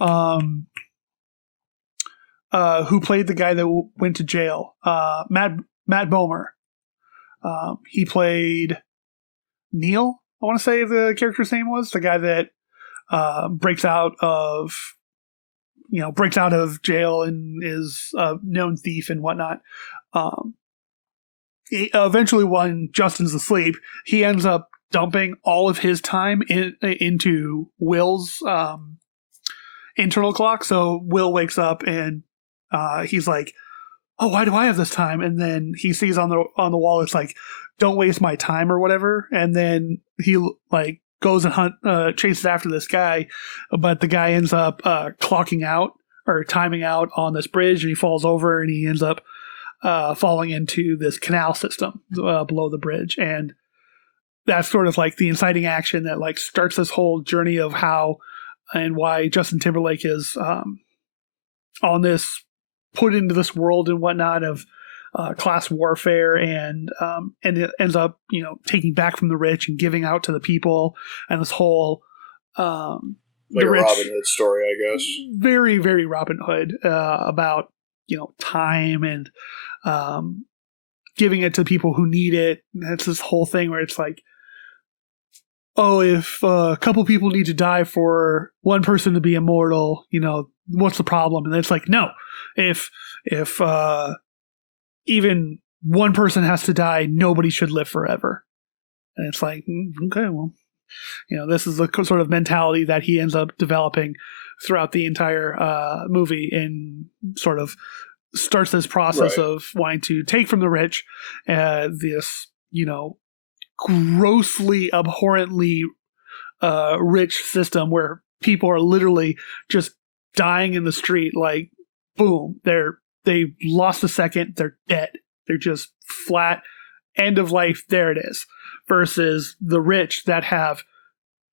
played the guy that went to jail, Matt Bomer. He played Neil, I want to say the character's name was, the guy that breaks out of jail and is a known thief and whatnot. Eventually, when Justin's asleep, he ends up dumping all of his time into Will's internal clock. So Will wakes up and he's like, oh, why do I have this time? And then he sees on the wall, it's like, don't waste my time or whatever. And then he goes and chases after this guy, but the guy ends up clocking out or timing out on this bridge, and he falls over and he ends up falling into this canal system below the bridge. And that's sort of the inciting action that starts this whole journey of how and why Justin Timberlake is on this, put into this world and whatnot of class warfare, and it ends up taking back from the rich and giving out to the people, and this whole Like the a rich, Robin Hood story, I guess. very, very Robin Hood, about, time and giving it to people who need it. That's this whole thing where it's like, oh, if a couple people need to die for one person to be immortal, what's the problem? And it's like, no, if even one person has to die, nobody should live forever. And it's like, okay, well, this is the sort of mentality that he ends up developing throughout the entire movie, and sort of starts this process of wanting to take from the rich this, grossly, abhorrently rich system where people are literally just dying in the street. Like, boom, they lost a second, they're dead. They're just flat, end of life, there it is. Versus the rich that have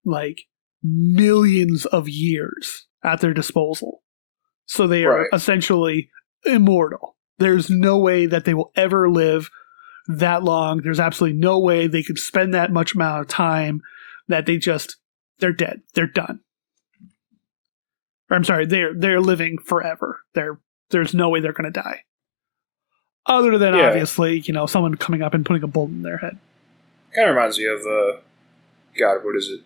like millions of years at their disposal. So they are essentially immortal. There's no way that they will ever live that long. There's absolutely no way they could spend that much amount of time that they're dead. They're done. Or, I'm sorry, they're living forever. There's no way they're going to die. Other than obviously, someone coming up and putting a bullet in their head. Kind of reminds me of, God, what is it?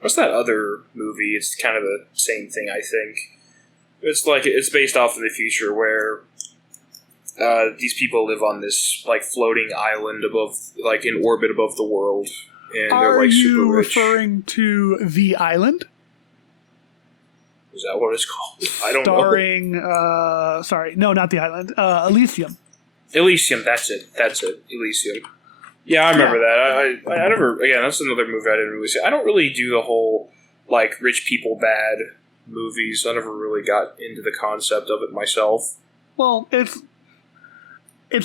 What's that other movie? It's kind of the same thing, I think. It's based off in the future where these people live on this like floating island above, like in orbit above the world, and they're like super rich. Are you referring to The Island? Is that what it's called? I don't know. Starring, sorry, no, not The Island. Elysium. Elysium, that's it. Elysium. Yeah, I remember that. I never. Again, that's another movie I didn't really see. I don't really do the whole like rich people bad movies. I never really got into the concept of it myself. Well, it's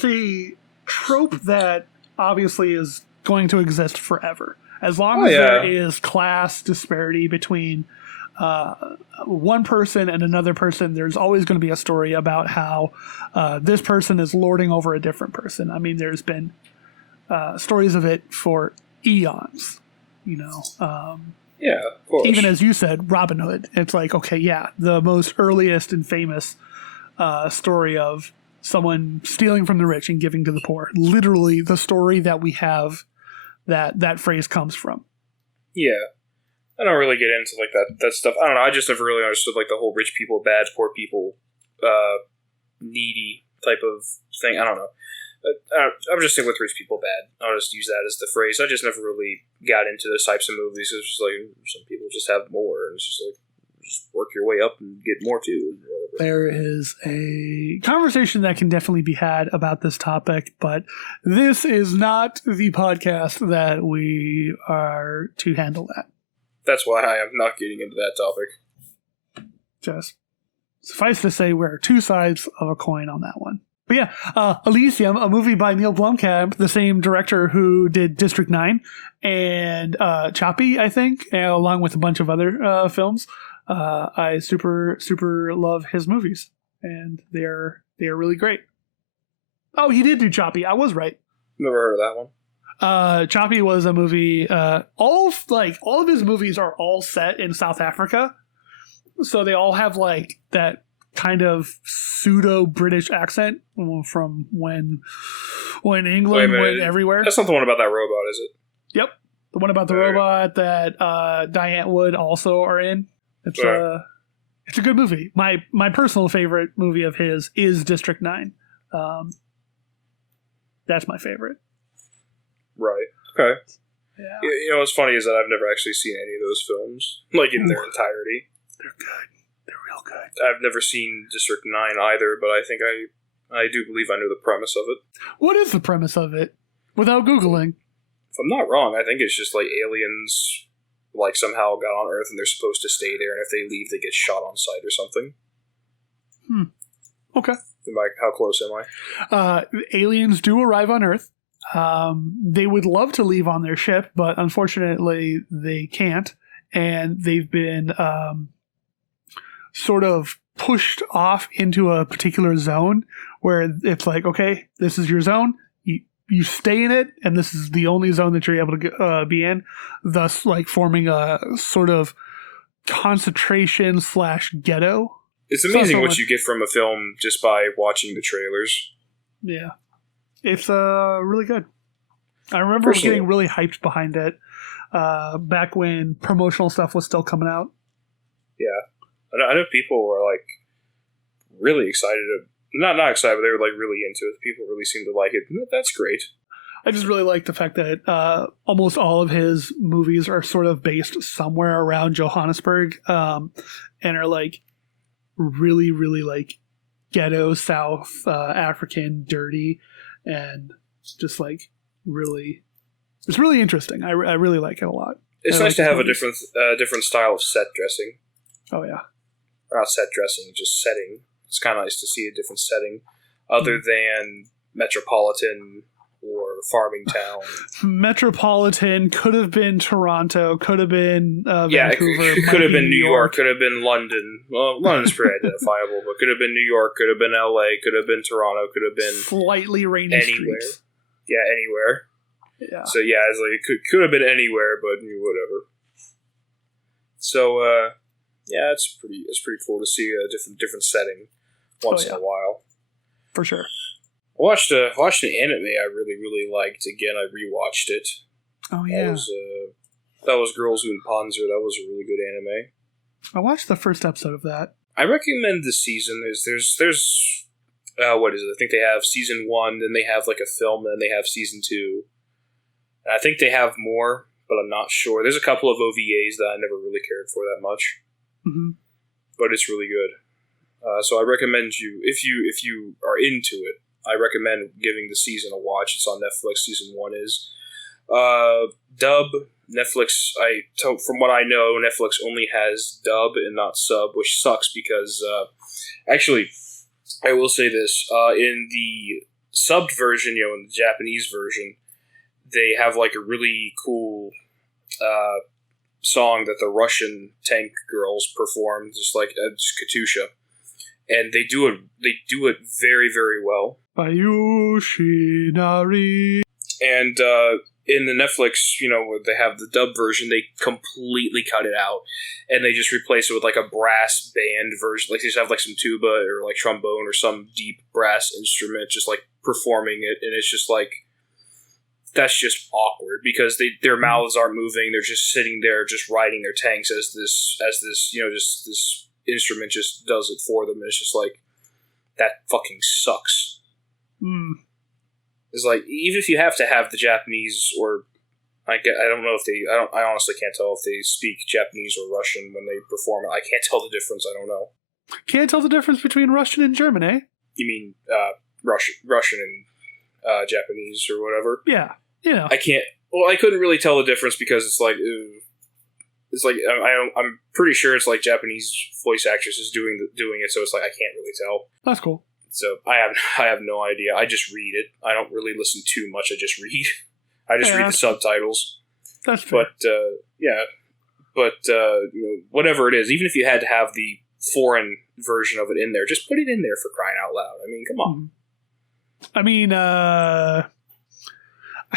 a trope that obviously is going to exist forever. As long as there is class disparity between one person and another person, there's always going to be a story about how this person is lording over a different person. I mean, there's been stories of it for eons, yeah, of course. Even as you said, Robin Hood. It's like, okay, yeah, the most earliest and famous story of someone stealing from the rich and giving to the poor. Literally the story that we have that phrase comes from. Yeah. I don't really get into like that stuff. I don't know. I just never really understood like the whole rich people bad, poor people needy type of thing. I don't know. I'm just saying with rich people bad. I'll just use that as the phrase. I just never really got into those types of movies. It's just like some people just have more, and it's just like just work your way up and get more too. There is a conversation that can definitely be had about this topic, but this is not the podcast that we are to handle that. That's why I am not getting into that topic. Just suffice to say, we're two sides of a coin on that one. But yeah, Elysium, a movie by Neil Blomkamp, the same director who did District 9 and Choppy, I think, along with a bunch of other films. I super, super love his movies, and they are really great. Oh, he did do Choppy. I was right. Never heard of that one. Choppy was a movie. All of his movies are all set in South Africa, so they all have like that kind of pseudo British accent from when England went everywhere. That's not the one about that robot, is it? Yep, the one about the robot that Diane Wood also are in. It's a good movie. My personal favorite movie of his is District 9. That's my favorite. Right. Okay. Yeah. You know what's funny is that I've never actually seen any of those films, like in their entirety. They're good. They're real good. I've never seen District 9 either, but I think I do believe I know the premise of it. What is the premise of it? Without Googling. If I'm not wrong, I think it's just like aliens like somehow got on Earth and they're supposed to stay there, and if they leave, they get shot on sight or something. Okay. How close am I? Aliens do arrive on Earth. They would love to leave on their ship, but unfortunately they can't, and they've been sort of pushed off into a particular zone where it's like, okay, this is your zone. you stay in it, and this is the only zone that you're able to be in, thus like forming a sort of concentration / ghetto. It's amazing what you get from a film just by watching the trailers. Yeah. It's really good. I remember getting really hyped behind it back when promotional stuff was still coming out. Yeah. I know people were like really excited. Not excited, but they were like really into it. People really seem to like it. That's great. I just really like the fact that almost all of his movies are sort of based somewhere around Johannesburg and are like really, really like ghetto South African dirty, and just like really, it's really interesting. I really like it a lot. It's nice to have a different style of set dressing. Oh yeah, or not set dressing, just setting. It's kind of nice to see a different setting other than Metropolitan or Farming Town. Metropolitan could have been Toronto, could have been Vancouver. It could have been New York, could have been London. Well, London's pretty identifiable, but could have been New York, could have been LA, could have been Toronto, could have been slightly rainy anywhere. Streets. Yeah, anywhere. Yeah. So yeah, it's like it could have been anywhere, but whatever. So yeah, it's pretty cool to see a different setting once in a while. For sure. I watched an anime I really liked. Again, I rewatched it. Oh yeah, that was Girls Who Panzer. That was a really good anime. I watched the first episode of that. I recommend this season. There's what is it? I think they have season 1, then they have like a film, and then they have season 2. And I think they have more, but I'm not sure. There's a couple of OVAs that I never really cared for that much, but it's really good. So I recommend you if you are into it. I recommend giving the season a watch. It's on Netflix. Season 1 is dub. Netflix. From what I know, Netflix only has dub and not sub, which sucks because actually, I will say this: in the subbed version, in the Japanese version, they have like a really cool song that the Russian tank girls perform, just Katusha, and they do it very, very well. Bayushinari. And in the Netflix, they have the dub version, they completely cut it out, and they just replace it with like a brass band version. Like they just have like some tuba or like trombone or some deep brass instrument just like performing it, and it's just like that's just awkward because their mouths aren't moving. They're just sitting there, just riding their tanks as this just this instrument just does it for them. And it's just like that fucking sucks. It's like even if you have to have the Japanese or I don't know if I honestly can't tell if they speak Japanese or Russian when they perform it. I can't tell the difference. I don't know. Can't tell the difference between Russian and German, eh? You mean Russian and Japanese or whatever? Yeah. Yeah. I can't. Well, I couldn't really tell the difference because it's like I'm pretty sure it's like Japanese voice actresses doing it, so it's like I can't really tell. That's cool. So I have no idea. I just read it. I don't really listen too much. I just read. I just read the subtitles. That's fair. But whatever it is, even if you had to have the foreign version of it in there, just put it in there for crying out loud. I mean, come on. I mean, I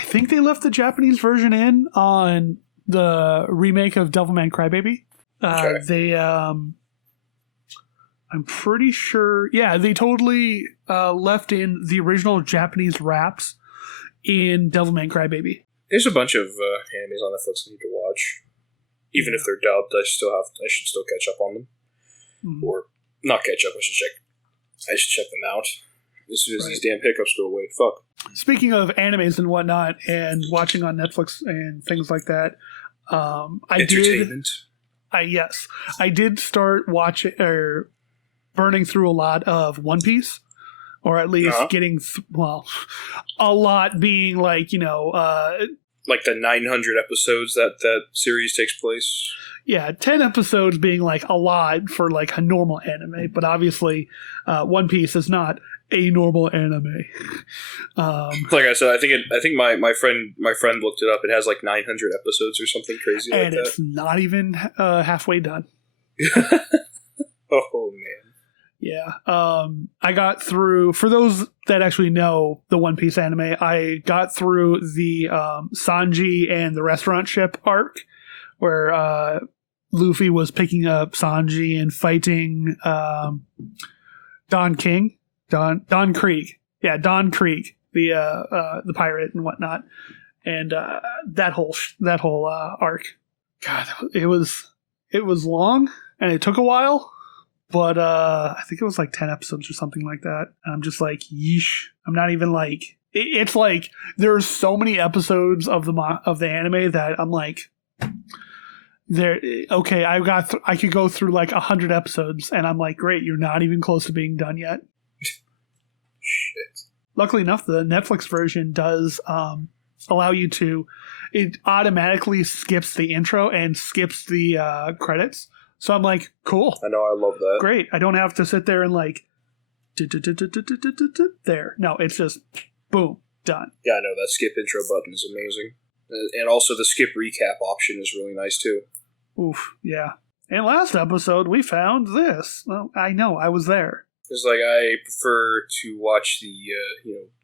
think they left the Japanese version in on the remake of Devilman Crybaby. Okay. I'm pretty sure, they totally left in the original Japanese raps in Devilman Crybaby. There's a bunch of animes on Netflix I need to watch. Even if they're dubbed, I should still catch up on them. Or not catch up, I should check them out. As soon as these damn hiccups go away. Fuck. Speaking of animes and whatnot, and watching on Netflix and things like that, Entertainment. I did start watching or burning through a lot of One Piece, or at least getting a lot being like like the 900 episodes that series takes place. Yeah, 10 episodes being like a lot for like a normal anime, but obviously One Piece is not a normal anime. Like I said, I think my friend looked it up. It has like 900 episodes or something crazy like that. And it's not even halfway done. Oh man. Yeah. I got through, for those that actually know the One Piece anime, I got through the Sanji and the restaurant ship arc, where Luffy was picking up Sanji and fighting Don Krieg. Yeah, Don Krieg, the pirate and whatnot, and that whole arc. God, it was long and it took a while, but I think it was like 10 episodes or something like that. And I'm just like, yeesh. I'm not even like. It's like there's so many episodes of the anime that I'm like, there. Okay, I could go through like 100 episodes, and I'm like, great, you're not even close to being done yet. Shit. Luckily enough, the Netflix version does allow you to. It automatically skips the intro and skips the credits. So I'm like, cool. I know, I love that. Great. I don't have to sit there and like, there. No, it's just, boom, done. Yeah, I know, that skip intro button is amazing. And also the skip recap option is really nice too. Oof, yeah. And last episode, we found this. Well, I know, I was there. Because, like, I prefer to watch the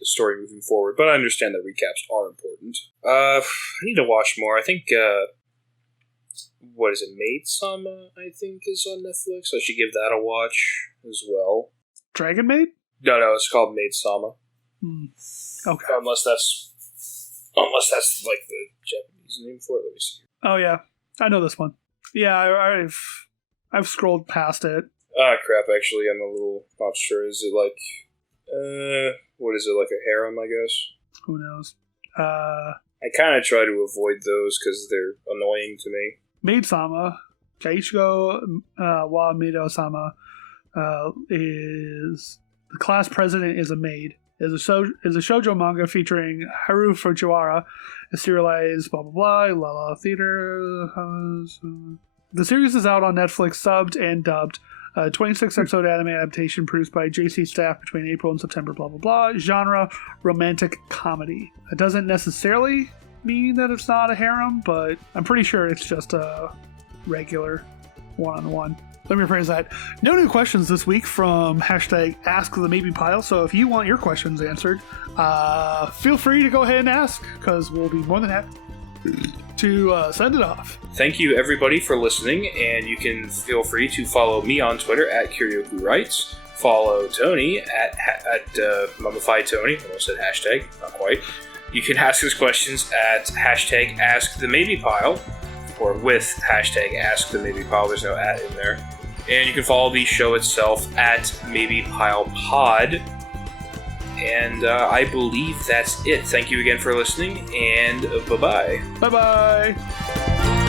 story moving forward, but I understand that recaps are important. I need to watch more. I think, what is it, Maid-sama, I think, is on Netflix. I should give that a watch as well. Dragon Maid? No, it's called Maid-sama. Okay. Unless that's, like, the Japanese name for it. Let me see. Oh, yeah. I know this one. Yeah, I've scrolled past it. Ah, crap, actually, I'm a little not sure. Is it like, what is it, like a harem, I guess? Who knows? I kind of try to avoid those because they're annoying to me. Maid-sama, Kaiichiko wa Mido-sama, is the class president is a maid. Is a shoujo manga featuring Haru Fujiwara, a serialized blah blah blah, La Theater. The series is out on Netflix, subbed and dubbed. 26-episode anime adaptation produced by JC Staff between April and September, blah, blah, blah. Genre, romantic comedy. It doesn't necessarily mean that it's not a harem, but I'm pretty sure it's just a regular one-on-one. Let me rephrase that. No new questions this week from hashtag Ask the Maybe Pile, so if you want your questions answered, feel free to go ahead and ask, because we'll be more than happy to send it off. Thank you, everybody, for listening, and you can feel free to follow me on Twitter at Kiryoku Writes. Follow Tony at Mummified Tony. I almost said hashtag, not quite. You can ask us questions at hashtag Ask the Maybe Pile, or with hashtag Ask the Maybe Pile. There's no at in there. And you can follow the show itself at Maybe Pile Pod. And I believe that's it. Thank you again for listening, and bye-bye. Bye-bye.